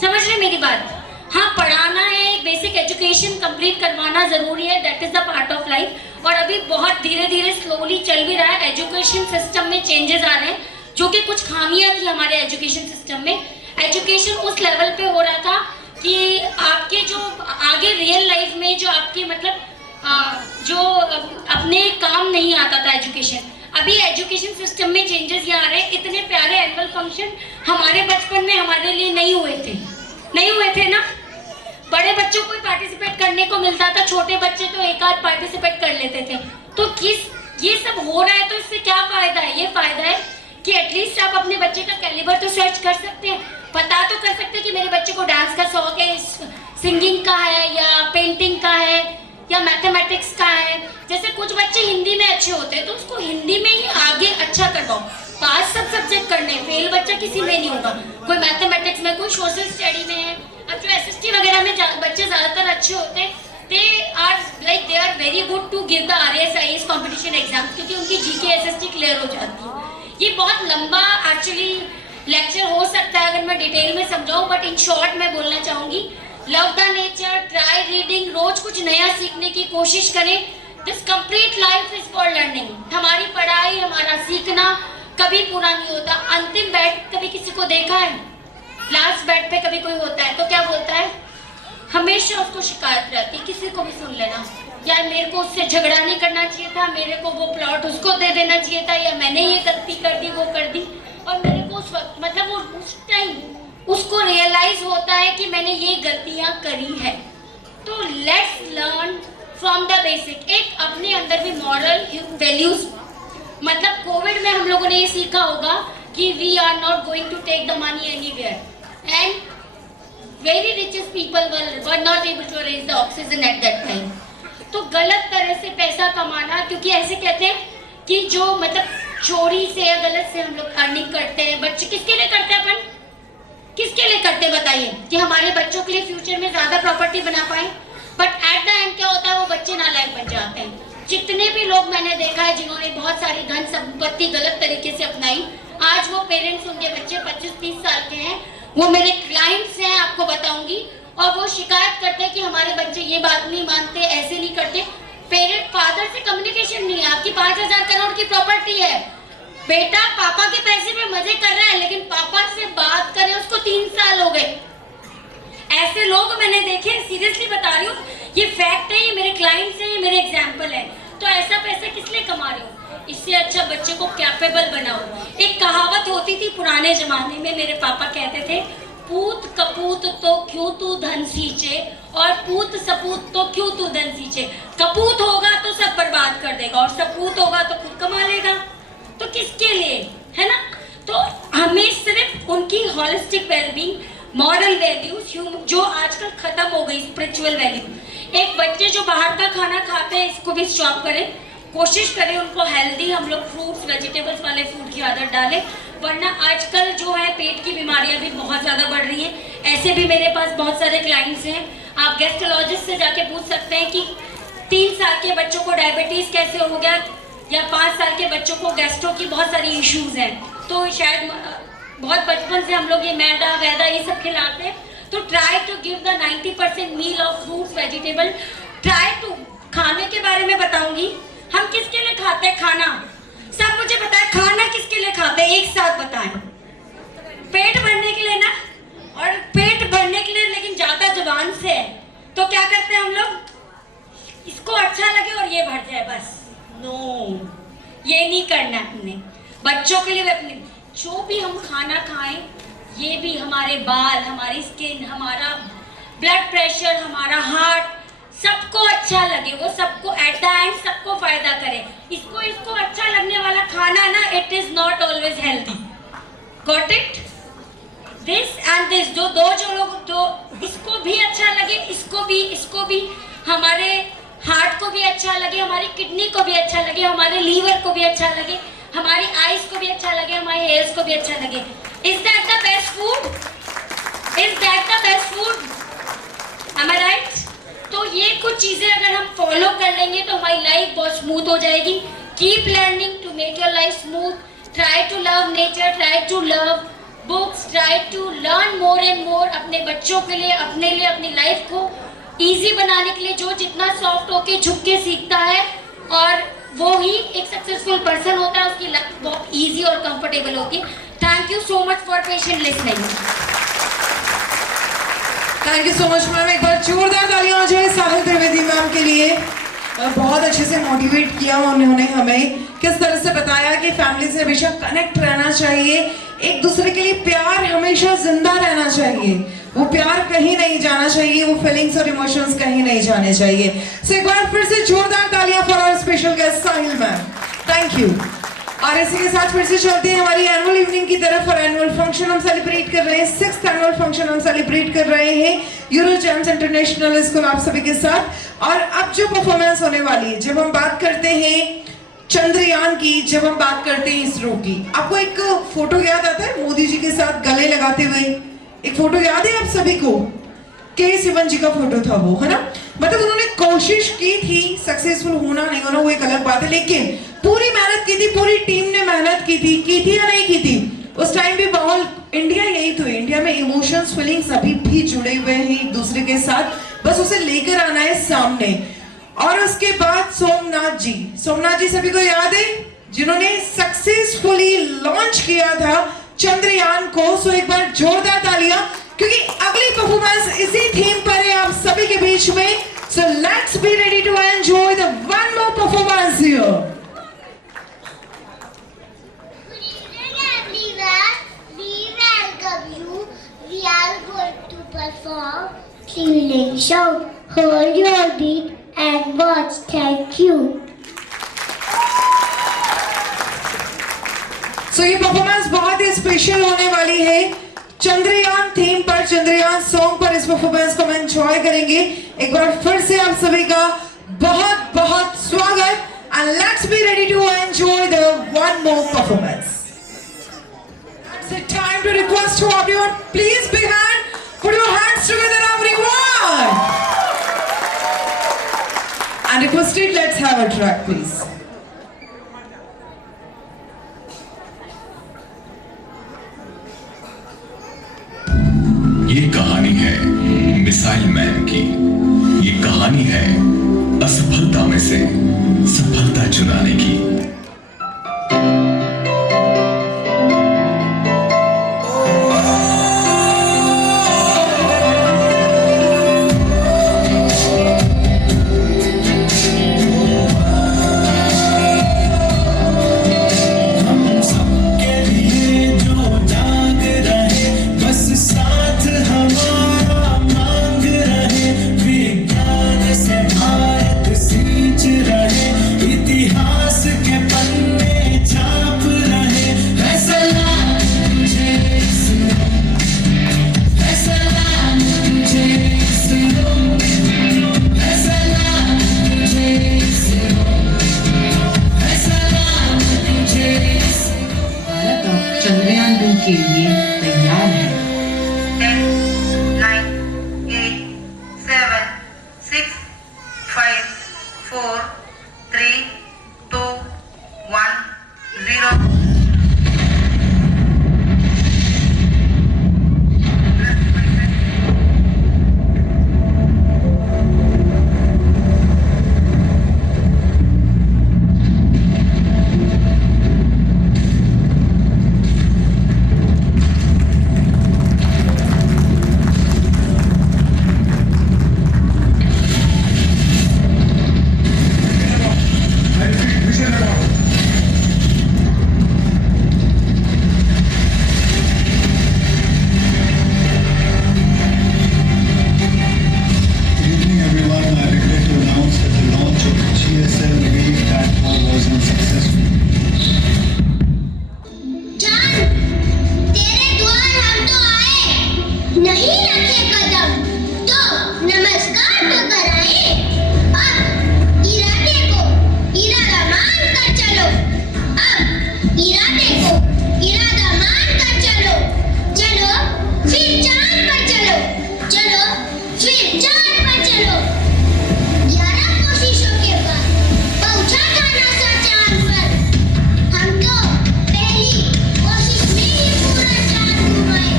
समझ रहे मेरी बात? हाँ, पढ़ाना है, बेसिक एजुकेशन कंप्लीट करवाना जरूरी है, that is the part of life. और अभी बहुत धीरे धीरे स्लोली चल भी रहा है, एजुकेशन सिस्टम में चेंजेस आ रहे हैं, जो कि कुछ खामियां थी हमारे एजुकेशन सिस्टम में। एजुकेशन उस लेवल पे हो रहा था कि आपके जो आगे रियल लाइफ में जो आपके मतलब जो अपने काम नहीं आता था एजुकेशन, अभी एजुकेशन सिस्टम में चेंजेस ये आ रहे हैं। इतने प्यारे एनुअल फंक्शन हमारे बचपन में हमारे लिए नहीं हुए थे ना। बड़े बच्चों को पार्टिसिपेट करने को मिलता था, छोटे बच्चे तो एक आध पार्टिसिपेट कर लेते थे। तो ये सब हो रहा है, तो इससे क्या फायदा है? ये फायदा है कि एटलीस्ट आप अपने बच्चे का कैलिबर तो सर्च कर सकते हैं, पता तो कर सकते हैं कि मेरे बच्चे को डांस का शौक है, सिंगिंग का है, या पेंटिंग का है, या मैथमेटिक्स का है। जैसे कुछ बच्चे हिंदी में अच्छे होते हैं तो उसको हिंदी में ही आगे अच्छा करवाओ। पास सब सब्जेक्ट करने, फेल बच्चा किसी में नहीं होगा। कोई मैथमेटिक्स में, कोई सोशल स्टडी में है। अब जो एसएसटी वगैरह में बच्चे ज्यादातर अच्छे होते हैं, they are very good to give the RAS IAS competition exam, क्योंकि उनकी जीके एसएसटी क्लियर हो जाती है। ये बहुत लंबा एक्चुअली लेक्चर हो सकता है अगर मैं डिटेल में समझाऊं, बट इन शॉर्ट मैं बोलना चाहूंगी, love the nature, try reading, रोज कुछ नया सीखने की कोशिश करें। This complete life is for learning. हमारी पढ़ाई, हमारा सीखना कभी पूरा नहीं होता। अंतिम बैठ कभी किसी को देखा है? लास्ट बैठ पे कभी कोई होता है तो क्या बोलता है? हमेशा उसको शिकायत रहती, किसी को भी सुन लेना, यार मेरे को उससे झगड़ा नहीं करना चाहिए था, मेरे को वो प्लॉट उसको दे देना चाहिए था, या मैंने ये गलती कर दी, वो कर दी। और मेरे को उस वक्त मतलब वो उस टाइम उसको रियलाइज होता है कि मैंने ये गलतियां करी है। तो let's learn from the basic. एक अपने अंदर भी मॉरल वैल्यूज, मतलब कोविड में हम लोगों ने ये सीखा होगा कि we are not going to take the money anywhere, and very richest people were not able to arrange the oxygen at that time. तो गलत तरह से पैसा कमाना, क्योंकि ऐसे कहते हैं कि जो मतलब चोरी से या गलत से हम लोग अर्निंग करते हैं। बच्चे किसके लिए करते हैं? अपन किसके लिए करते बताइए? कि हमारे बच्चों के लिए फ्यूचर में ज्यादा प्रॉपर्टी बना पाए। बट एट द एंड क्या होता है, वो बच्चे नालायक बन जाते हैं। जितने भी लोग मैंने देखा है जिन्होंने बहुत सारी धन संपत्ति गलत तरीके से अपनाई, आज वो पेरेंट्स, उनके बच्चे 25-30 साल के हैं, वो मेरे क्लाइंट्स हैं, आपको बताऊंगी, और वो शिकायत करते हैं कि हमारे बच्चे ये बात नहीं मानते, ऐसे नहीं करते। पेरेंट फादर से कम्युनिकेशन नहीं है। आपकी 5,000 करोड़ की प्रॉपर्टी है, बेटा पापा के पैसे पे मजे कर रहा है, लेकिन पापा से बात करे उसको 3 साल हो गए। ऐसे लोग मैंने देखे, सीरियसली बता रही हूँ, ये फैक्ट है, ये मेरे क्लाइंट्स हैं, ये मेरे एग्जाम्पल है। तो ऐसा पैसा किस लिए कमा रहे हो? इससे अच्छा बच्चे को कैपेबल बनाओ। एक कहावत होती थी पुराने जमाने में, मेरे पापा कहते थे, पूत कपूत तो क्यों तू धन सींचे, और पूत सपूत तो क्यों तू धन सींचे। कपूत होगा तो सब बर्बाद कर देगा, और सपूत होगा तो खुद कमा लेगा। तो किसके लिए, है ना? तो हमें सिर्फ उनकी हॉलिस्टिक वेलबींग, मॉरल वैल्यूज जो आजकल खत्म हो गई, स्पिरिचुअल वैल्यू। एक बच्चे जो बाहर का खाना खाते हैं, इसको भी स्टॉप करें, कोशिश करें उनको हेल्दी हम लोग फ्रूट्स वेजिटेबल्स वाले फूड की आदत डालें, वरना आजकल जो है पेट की बीमारियां भी बहुत ज़्यादा बढ़ रही हैं। ऐसे भी मेरे पास बहुत सारे क्लाइंट्स हैं, आप गैस्ट्रोलॉजिस्ट से जाके पूछ सकते हैं कि 3 साल के बच्चों को डायबिटीज़ कैसे हो गया, या 5 साल के बच्चों को गैस्ट्रो की बहुत सारी इश्यूज हैं। तो शायद बहुत बचपन से हम लोग ये मैदा वैदा ये सब खिलाते हैं। तो try to give the 90% meal of fruits vegetable. Try to, खाने के बारे में बताऊंगी, हम किसके लिए खाते हैं खाना, सब मुझे बताएं, खाना किसके लिए खाते हैं, एक साथ बताएं। पेट भरने के लिए ना, और पेट भरने के लिए, लेकिन ज्यादा जुबान से है। तो क्या करते हैं हम लोग, इसको अच्छा लगे और ये भर जाए बस। नो, ये नहीं करना हमने। बच्चों के लिए अपने जो भी हम खाना खाएं, ये भी हमारे बाल, हमारी स्किन, हमारा ब्लड प्रेशर, हमारा हार्ट, सबको अच्छा लगे, वो सबको एट द एंड सबको फायदा करे। इसको अच्छा लगने वाला खाना ना, it is not always healthy. Got it? This and this, जो लोग, तो इसको भी अच्छा लगे, इसको भी, हमारे हार्ट को भी अच्छा लगे, हमारी किडनी को भी अच्छा लगे, हमारे लीवर को भी अच्छा लगे, हमारी आईज को भी अच्छा लगे, हमारे हेयर्स को भी अच्छा लगे। Is that the best food? Is that the best food? Am I right? तो ये कुछ चीजें अगर हम फॉलो कर लेंगे तो हमारी लाइफ बहुत स्मूथ हो जाएगी। Keep learning to make your life smooth. Try to love nature, try to love books, try to learn more and more. अपने बच्चों के लिए, अपने लिए, अपनी लाइफ को इजी बनाने के लिए, जो जितना सॉफ्ट होके झुक के सीखता है, और वो ही एक सक्सेसफुल पर्सन होता है, उसकी लाइफ बहुत इजी और कंफर्टेबल होती है। Thank you so much for patient listening. Thank you so much ma'am. एक बार जोरदार तालियां हो जाए साहिल त्रिवेदी मैम के लिए। बहुत अच्छे से मोटिवेट किया उन्होंने हमें, किस तरह से बताया कि फैमिली से हमेशा कनेक्ट रहना चाहिए, एक दूसरे के लिए प्यार हमेशा जिंदा रहना चाहिए, वो प्यार कहीं नहीं जाना चाहिए, वो फीलिंग्स और इमोशंस कहीं नहीं जाने चाहिए। सो एक बार फिर से जोरदार तालियां for our special guest Sahil ma'am. Thank you. और इसी के साथ फिर से चलते हैं हमारी एनुअल इवनिंग की तरफ। और एनुअल फंक्शन हम सेलिब्रेट कर रहे हैं, 6th एनुअल फंक्शन हम सेलिब्रेट कर रहे हैं यूरो जेम्स इंटरनेशनल स्कूल आप सभी के साथ। और अब जो परफॉर्मेंस होने वाली है, जब हम बात करते हैं चंद्रयान की, जब हम बात करते हैं इसरो की, आपको एक फोटो याद आता है मोदी जी के साथ गले लगाते हुए? एक फोटो याद है आप सभी को? के सिवन जी का फोटो था वो, है ना? मतलब उन्होंने कोशिश की थी, सक्सेसफुल होना नहीं होना वो एक अलग बात है, लेकिन पूरी मेहनत की थी, पूरी टीम ने मेहनत की थी या नहीं की थी? उस टाइम भी माहौल, इंडिया यही तो है, इंडिया में इमोशंस फीलिंग्स अभी भी जुड़े हुए हैं एक दूसरे के साथ, बस उसे लेकर आना है सामने। और उसके बाद सोमनाथ जी सभी को याद है, जिन्होंने सक्सेसफुली लॉन्च किया था चंद्रयान को। सो एक बार जोरदार तालियां, क्योंकि अगली परफॉर्मेंस इसी थीम पर है आप सभी के बीच में। So let's be ready to enjoy the one more performance here. We are going to perform Cleveland Shout. Hold your beat and watch. Thank you. So ये परफॉर्मेंस बहुत ही स्पेशल होने वाली है, चंद्रयान थीम पर, चंद्रयान सॉन्ग पर इस परफॉर्मेंस को हम एंजॉय करेंगे। एक बार फिर से आप सभी का बहुत बहुत स्वागत, and let's be ready to enjoy the one more performance. It's time to request to everyone, please big hand, put your hands together everyone. And requested, let's have a track please. Missile man की। ये कहानी है असफलता में से सफलता चुराने की। चंद्रयान 2 के लिए तैयार है। 10, 9, 8, 7, 6, 5, 4, 3, 2, 1, 0. नहीं रखे कदम तो नमस्कार तो कराए। अब इरादे को इरादा मान कर चलो। अब इरादे को इरादा मान कर चलो। चलो फिर चांद पर चलो। चलो फिर चांद पर चलो। 11 कोशिशों के बाद पहुंचा था नासा चांद पर। हम तो पहली कोशिश में ही पूरा चांद घुमाए।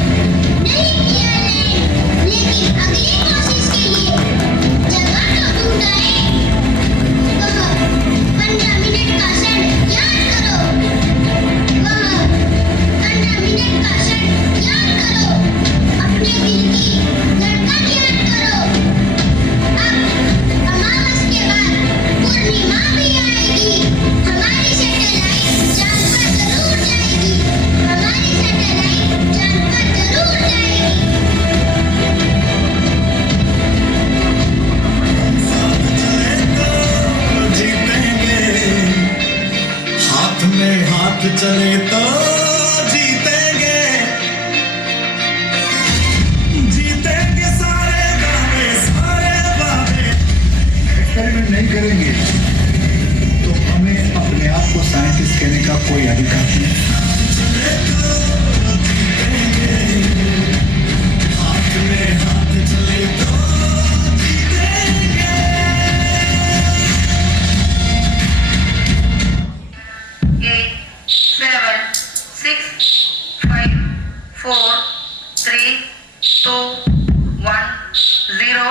नहीं किया लेकिन अगली कोशिश के लिए जगह तो ढूंढाए। वह 15 मिनट का क्षण याद करो। वह 15 मिनट का क्षण याद करो। अपने दिल की धड़कन याद करो। अब अमावस के बाद पूर्णिमा भी आएगी। हमारी सैटेलाइट चांद पर जरूर जाएगी। हमारी सैटेलाइट चांद पर जरूर जाएगी। हाथ में हाथ चले तो जीतेंगे। जीतेंगे सारे गाने सारे वादे। एक्सपेरिमेंट नहीं करेंगे तो हमें अपने आप को साइंटिस्ट कहने का कोई अधिकार नहीं। हाथ में हाथ चले तो जीतेंगे। 8, 7, 6, 5, 4, 3, 2, 1, 0.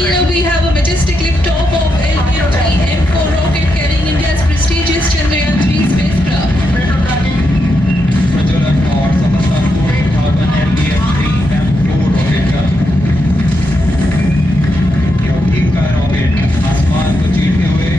Here we have a majestic liftoff of LM-3M4 rocket carrying India's prestigious Chandrayaan 3 spacecraft. प्रज्वलन और समस्या को 8000 LM-3M4 रॉकेट का यह भीम का रॉकेट आसमान को चीरते हुए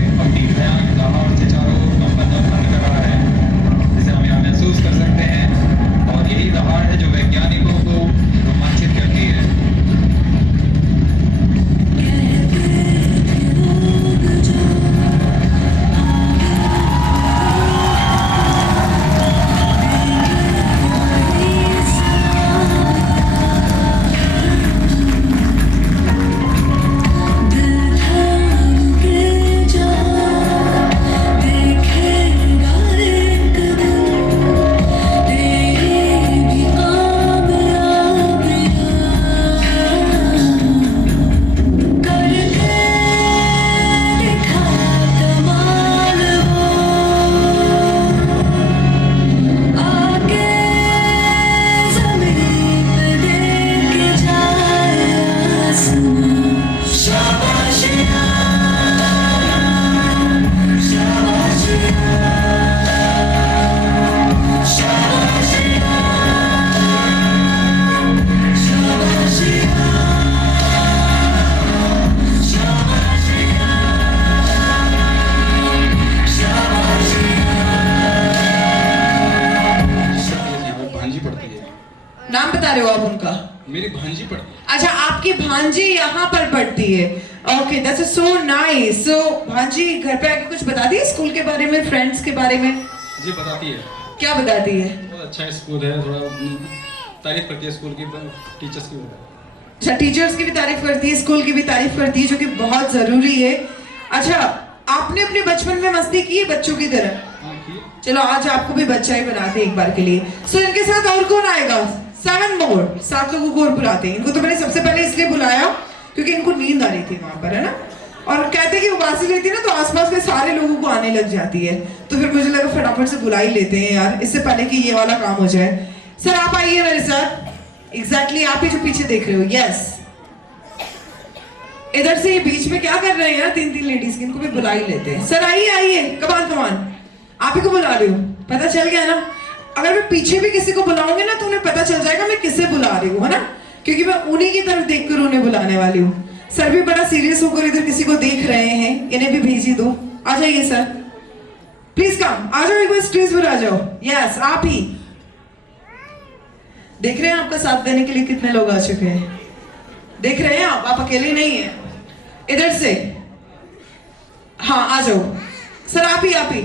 मेरी भांजी पढ़ती अच्छा, आपकी भांजी यहाँ पर पढ़ती है। Okay, that's so nice. So भांजी घर पे आके कुछ बताती है स्कूल के बारे में, फ्रेंड्स के बारे में? है जी, बताती है। क्या बताती है? बहुत अच्छा स्कूल है, थोड़ा तारीफ करती है स्कूल की, टीचर्स की। अच्छा, टीचर्स की भी तारीफ करती है, स्कूल की भी तारीफ करती है, जो कि बहुत जरूरी है। अच्छा, आपने अपने बचपन में मस्ती की है बच्चों की तरह? हाँ, की। चलो आज आपको भी बच्चा ही बनाते हैं एक बार के लिए। सो इनके साथ और कौन आएगा? 7 मोर, 7 लोगों को और बुलाते हैं। इनको तो मैंने सबसे पहले इसलिए बुलाया क्योंकि इनको नींद आ रही थी वहां पर, है ना, और कहते कि उबासी लेती है ना तो आसपास के सारे लोगों को आने लग जाती है, तो फिर मुझे लगा फटाफट से बुला ही लेते हैं यार, इससे पहले कि ये वाला काम हो जाए। सर आप आइए मेरे साथ। एग्जैक्टली आप ही जो पीछे देख रहे हो, यस। इधर से ये बीच में क्या कर रहे हैं यार, 3 लेडीज, इनको भी बुला ही लेते हैं। सर आइए आइए, कमान कमान, आप ही को बुला रही हूँ, पता चल गया ना। अगर मैं पीछे भी किसी को बुलाऊंगी ना तो उन्हें पता चल जाएगा मैं किसे बुला रही हूँ, है ना, क्योंकि मैं उन्हीं की तरफ देखकर उन्हें बुलाने वाली हूँ। सर भी बड़ा सीरियस होकर इधर किसी को देख रहे हैं, इन्हें भी भेजी दो। आ जाइए सर, प्लीज कम, आ जाओ, एक बार स्टेज पर आ जाओ। यस, आप ही देख रहे हैं आपका साथ देने के लिए कितने लोग आ चुके हैं, देख रहे हैं आप अकेले नहीं है। इधर से हाँ आ जाओ सर, आप ही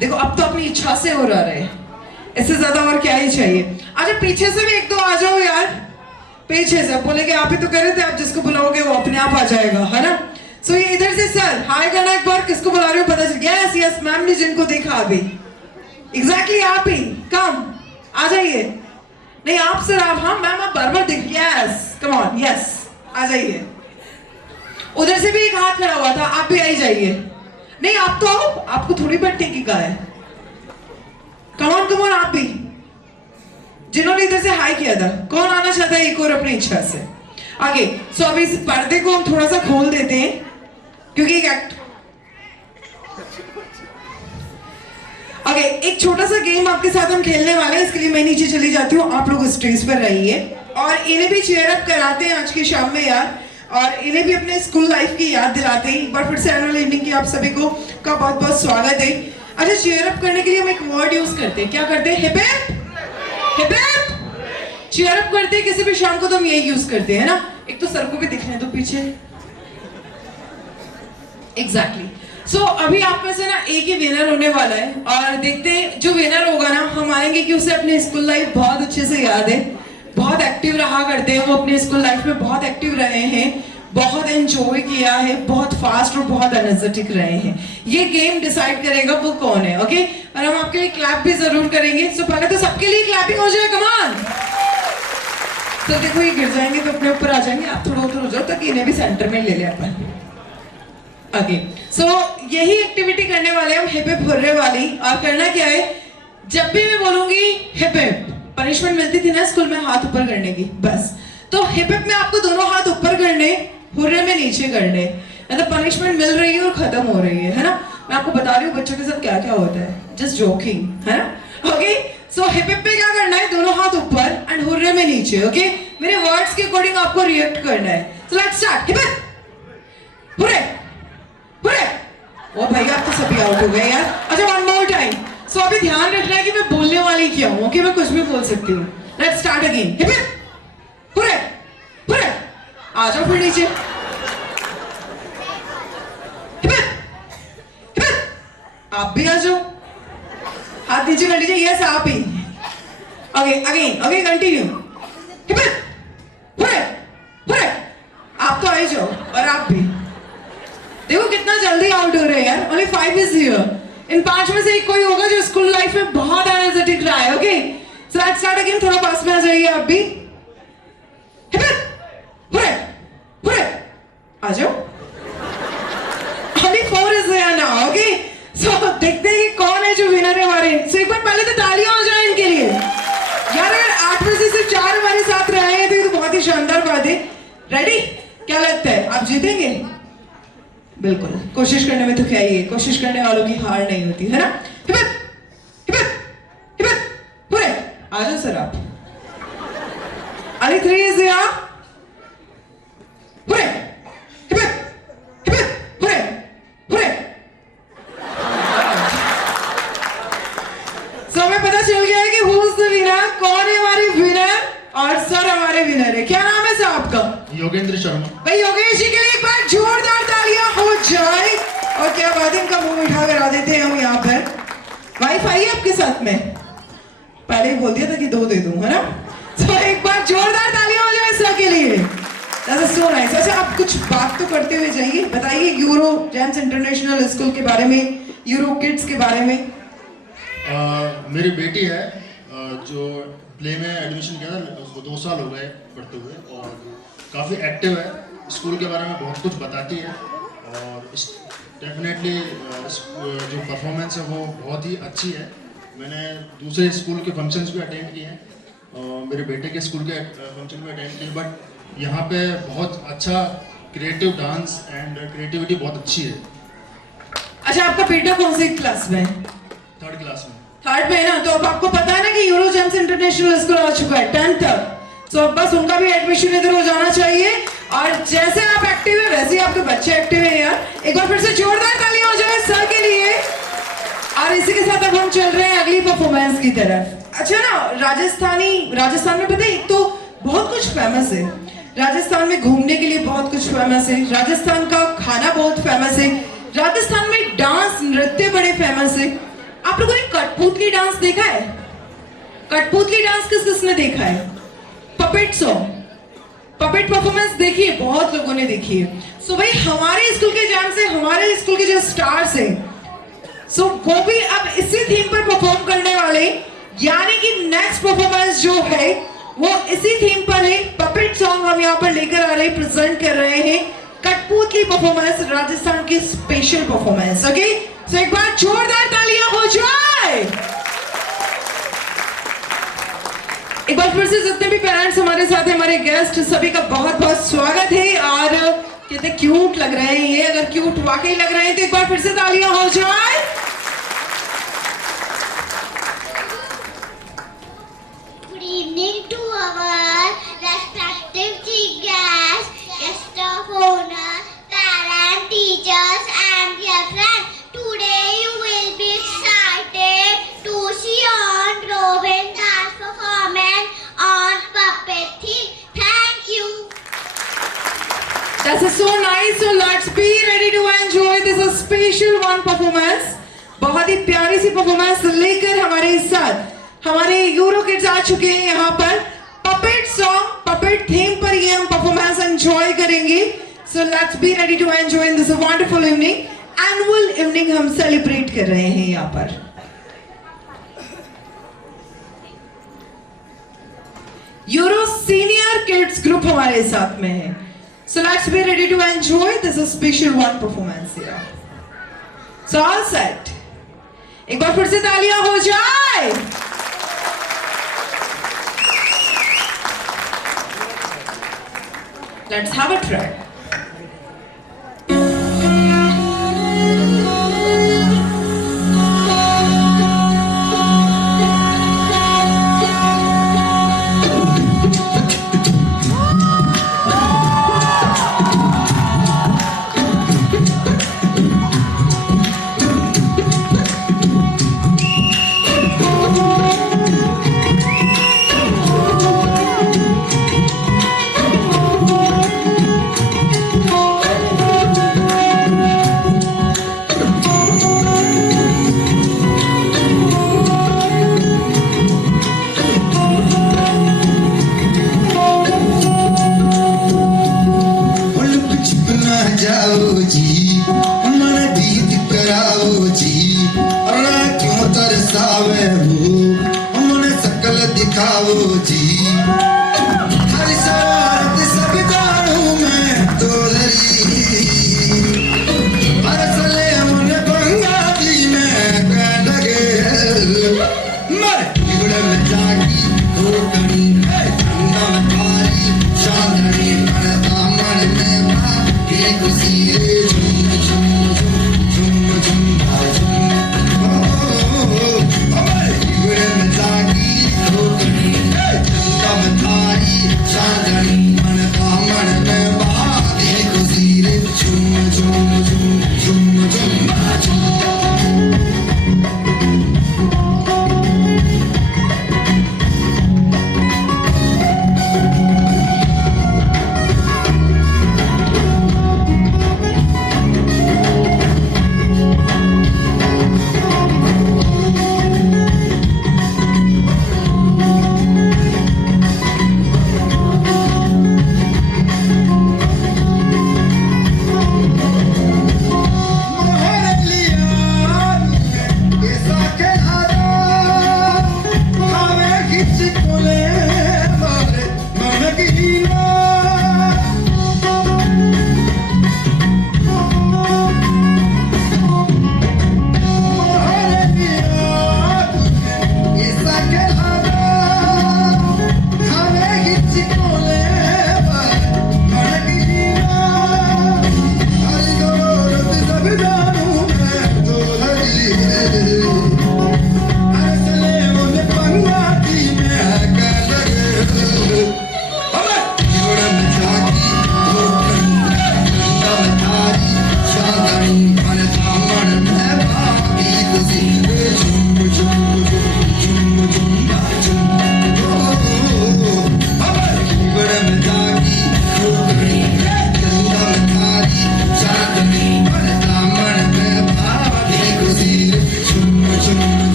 देखो, अब तो अपनी इच्छा से हो रहा है, इससे ज्यादा और क्या ही चाहिए। अच्छा पीछे से भी 1-2 आ जाओ यार, पीछे से बोलेंगे आप ही तो कह रहे थे, आप जिसको बुलाओगे वो अपने आप आ जाएगा, है ना। सो ये इधर से सर हाय करना एक बार, किसको बुला रहे हो पता चल। यस यस, मैम ने जिनको देखा अभी, एग्जैक्टली आप ही, कम आ जाइए। नहीं आप सर, आप, हाँ मैम आप बार बार दिख, यस कम ऑन, यस आ जाइए। उधर से भी एक हाथ खड़ा हुआ था, आप भी आ ही जाइए। नहीं आप तो आओ, आपको थोड़ी बट्टे की का है, कम ऑन आप भी, जिन्होंने इधर से हाई किया था। कौन आना चाहता है एक और अपनी इच्छा से आगे। सो अभी इस पर्दे को हम थोड़ा सा खोल देते हैं क्योंकि एक छोटा सा गेम आपके साथ हम खेलने वाले हैं, इसके लिए मैं नीचे चली जाती हूँ, आप लोग स्टेज पर रहिए और इन्हें भी चेयर अप कराते हैं आज की शाम में यार, और इन्हें भी अपने स्कूल लाइफ की याद दिलाते हैं। एक बार फिर से एनुअल इवनिंग की आप सभी को का बहुत बहुत स्वागत है। अच्छा चेयर अप करने के लिए हम एक वर्ड यूज करते हैं, क्या करते हैं? Hip hip hip. Cheer up करते हैं किसी भी शाम को तो हम यही यूज करते हैं ना। एक तो सर को भी दिखने दो पीछे, एग्जैक्टली। सो अभी आप में से ना एक ही विनर होने वाला है और देखते हैं जो विनर होगा ना, हम मानेंगे कि उसे अपनी स्कूल लाइफ बहुत अच्छे से याद है, बहुत एक्टिव रहा करते हैं वो, अपने स्कूल लाइफ में बहुत एक्टिव रहे हैं, बहुत एंजॉय किया है, बहुत फास्ट और बहुत एनर्जेटिक रहे हैं। ये गेम डिसाइड करेगा वो कौन है, ओके। और हम आपके लिए क्लैप भी जरूर करेंगे। सो पहले तो सबके लिए क्लैपिंग हो जाए, कम ऑन। तो देखो ये गिर जाएंगे तो अपने ऊपर आ जाएंगे, आप थोड़ा उधर हो जाओ ताकि इन्हें भी सेंटर में ले ले अपन। ओके सो यही एक्टिविटी करने वाले हम, हिप हिप हुर्रे वाली। और करना क्या है, जब भी मैं बोलूंगी हिप हिप, पनिशमेंट मिलती थी ना स्कूल में हाथ ऊपर करने की, बस तो हिप हिप में आपको दोनों हाथ ऊपर करने, हुर्रे में नीचे करने, मतलब पनिशमेंट मिल रही है और खत्म हो रही है ना। मैं आपको बता रही हूँ बच्चों के साथ क्या क्या होता है, जस्ट जोकिंग, है ना। ओके सो हिप हिप में क्या करना है, दोनों हाथ ऊपर एंड हुर्रे में नीचे, ओके। मेरे वर्ड्स के अकॉर्डिंग आपको रिएक्ट करना है। So let's start. Hip hip hurray hurray. ओ भाई आप तो सभी आउट हो गए यार। अच्छा वन मोर टाइम। सो अभी ध्यान रखना है कि मैं बोलने वाली क्या हूँ, ओके, मैं कुछ भी बोल सकती हूँ। Let's start again. Hip hip hurray hurray. आ जाओ फिर नीचे। Hip hip hip hip. आप भी आ जाओ, हाथ नीचे कर लीजिए, यस आप ही। Okay again, okay continue. Hip hip hurray hurray. आप तो आ ही जाओ और आप भी। देखो कितना जल्दी आउट हो रहे हैं यार, only 5 is here। इन 5 में से एक कोई होगा जो स्कूल लाइफ में बहुत एनर्जेटिक रहा है, okay. So let's start again, थोड़ा पास में आ जाइए आप भी। Hip hip hurray hurray. आ जाओ। only 4 is here now, okay. So देखते हैं कि कौन है जो विनर है हमारे। सो एक बार पहले तो तालियां हो जाए इनके लिए यार। अगर 8 में से सिर्फ 4 हमारे साथ रहे हैं तो ये तो बहुत ही शानदार बात है। रेडी? क्या लगता है आप जीतेंगे? बिल्कुल, कोशिश करने में तो क्या ही है, कोशिश करने वालों की हार नहीं होती, है ना। Hip hip hip hip hurray. आ जाओ सर आप। अरे 3 is here। Hurray hip hip hip hurray hurray. So हमें पता चल गया है कि हु इज द विनर, कौन है हमारी विनर। योगेश शर्मा। भाई योगेश जी के लिए एक बार जोरदार तालियां हो जाए। और क्या बात है, इनका मुंह मीठा करा देते हैं हम यहाँ पर। वाईफाई है आपके साथ में? पहले ही बोल दिया था कि 2 दे दूं, है ना? तो एक बार जोरदार तालियां हो जाए सर के लिए। That's so nice। अच्छा, आप कुछ बात तो करते हुए जाइए, बताइए यूरो जेम्स इंटरनेशनल स्कूल के बारे में, यूरो किड्स के बारे में। मेरी बेटी है जो प्ले में एडमिशन किया था, उसको 2 साल हो गए पढ़ते हुए, और काफ़ी एक्टिव है, स्कूल के बारे में बहुत कुछ बताती है, और डेफिनेटली जो परफॉर्मेंस है वो बहुत ही अच्छी है। मैंने दूसरे स्कूल के फंक्शंस भी अटेंड किए हैं, मेरे बेटे के स्कूल के फंक्शन भी अटेंड किए, बट यहाँ पे बहुत अच्छा क्रिएटिव डांस एंड क्रिएटिविटी बहुत अच्छी है। अच्छा, आपका बेटा कौन सी क्लास में? 3rd क्लास में। 3rd में है ना, तो अब आपको पता है ना कि यूरो जेम्स इंटरनेशनल स्कूल आ चुका है 10th तक। तो अब बस उनका भी एडमिशन इधर हो जाना चाहिए, और जैसे आप एक्टिव है वैसे ही आपके बच्चे एक्टिव है यार। एक बार फिर से जोरदार तालियां हो जाए सर के लिए। और इसी के साथ अब हम चल रहे हैं अगली परफॉर्मेंस की तरफ। अच्छा ना, राजस्थान में पता है एक तो बहुत कुछ फेमस है, राजस्थान में घूमने के लिए बहुत कुछ फेमस है, राजस्थान का खाना बहुत फेमस है, राजस्थान में डांस नृत्य बड़े फेमस है। आप लोगों ने कठपुतली डांस देखा है? कठपुतली डांस किस किसने देखा है? पपेट सॉन्ग, पपेट परफॉर्मेंस देखी है, बहुत लोगों ने देखी है। सो भाई हमारे स्कूल के जैम से हमारे स्कूल के जो स्टार्स हैं, सो वो भी अब इसी थीम पर परफॉर्म करने वाले, यानी कि नेक्स्ट परफॉर्मेंस जो है वो इसी थीम पर है। पपेट सॉन्ग हम यहाँ पर लेकर आ रहे हैं, प्रेजेंट कर रहे हैं कठपुतली परफॉर्मेंस, राजस्थान की स्पेशल परफॉर्मेंस। ओके, सो एक बार जोरदार तालियां हो जाए। एक बार फिर से जितने भी पेरेंट्स हमारे साथ हैं, हमारे गेस्ट, सभी का बहुत बहुत स्वागत है। और कितने क्यूट लग रहे हैं ये, अगर क्यूट वाकई लग रहे हैं तो एक बार फिर से तालियां हो जाए। Good evening to our respective chief guests, guest of honor, parents, teachers and dear friends. Today you will be excited to see on Robin dance performance on puppet theme. Thank you. That's so nice. So let's be ready to enjoy this special one performance. बहुत ही प्यारी सी performance लेकर हमारे साथ हमारे euro kids आ चुके हैं यहाँ पर। पपेट सॉन्ग, पपेट थीम पर ये हम परफॉर्मेंस एंजॉय करेंगे। So let's be ready to enjoy in this wonderful evening. Annual evening हम सेलिब्रेट कर रहे हैं यहाँ पर। यूरो सीनियर किड्स ग्रुप हमारे साथ में है। So let's be ready to enjoy this special one performance here. So all set, एक बार फिर से तालियां हो जाए। Let's have a track.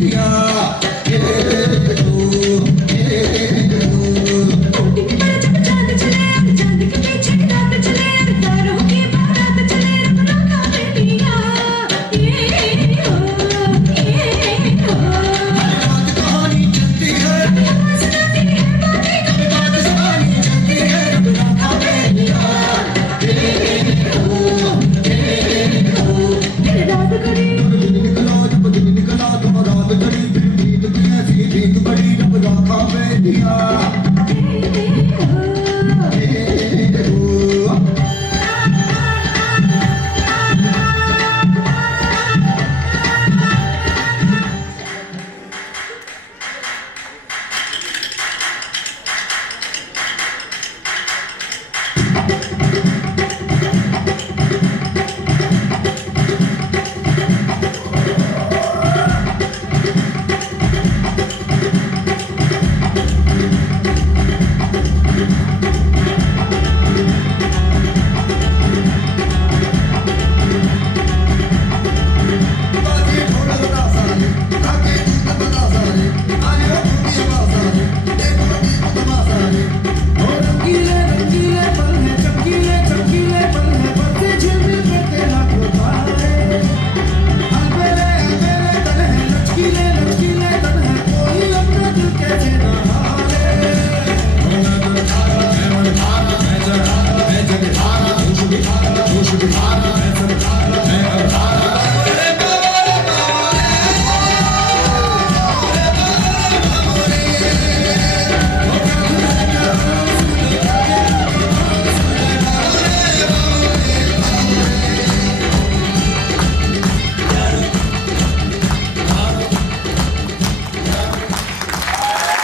दिया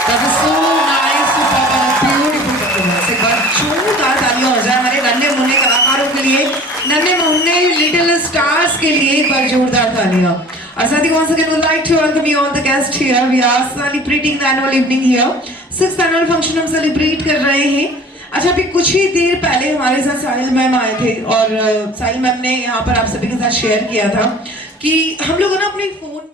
That was so nice, superb and beautiful performance. एक बार जोरदार तालियां हो जाए हमारे नन्हे मुन्ने कलाकारों के लिए, नन्हे मुन्ने लिटिल स्टार्स के लिए एक बार जोरदार तालियां. Asadi, once again would like to welcome you all the guests here. We are celebrating the annual evening here. 6th annual function हम celebrate कर रहे हैं. अच्छा, अभी कुछ ही देर पहले हमारे साथ साहिल मैम आए थे और साहिल मैम ने यहाँ पर आप सभी के साथ शेयर किया था कि हम लोगों ने अपनी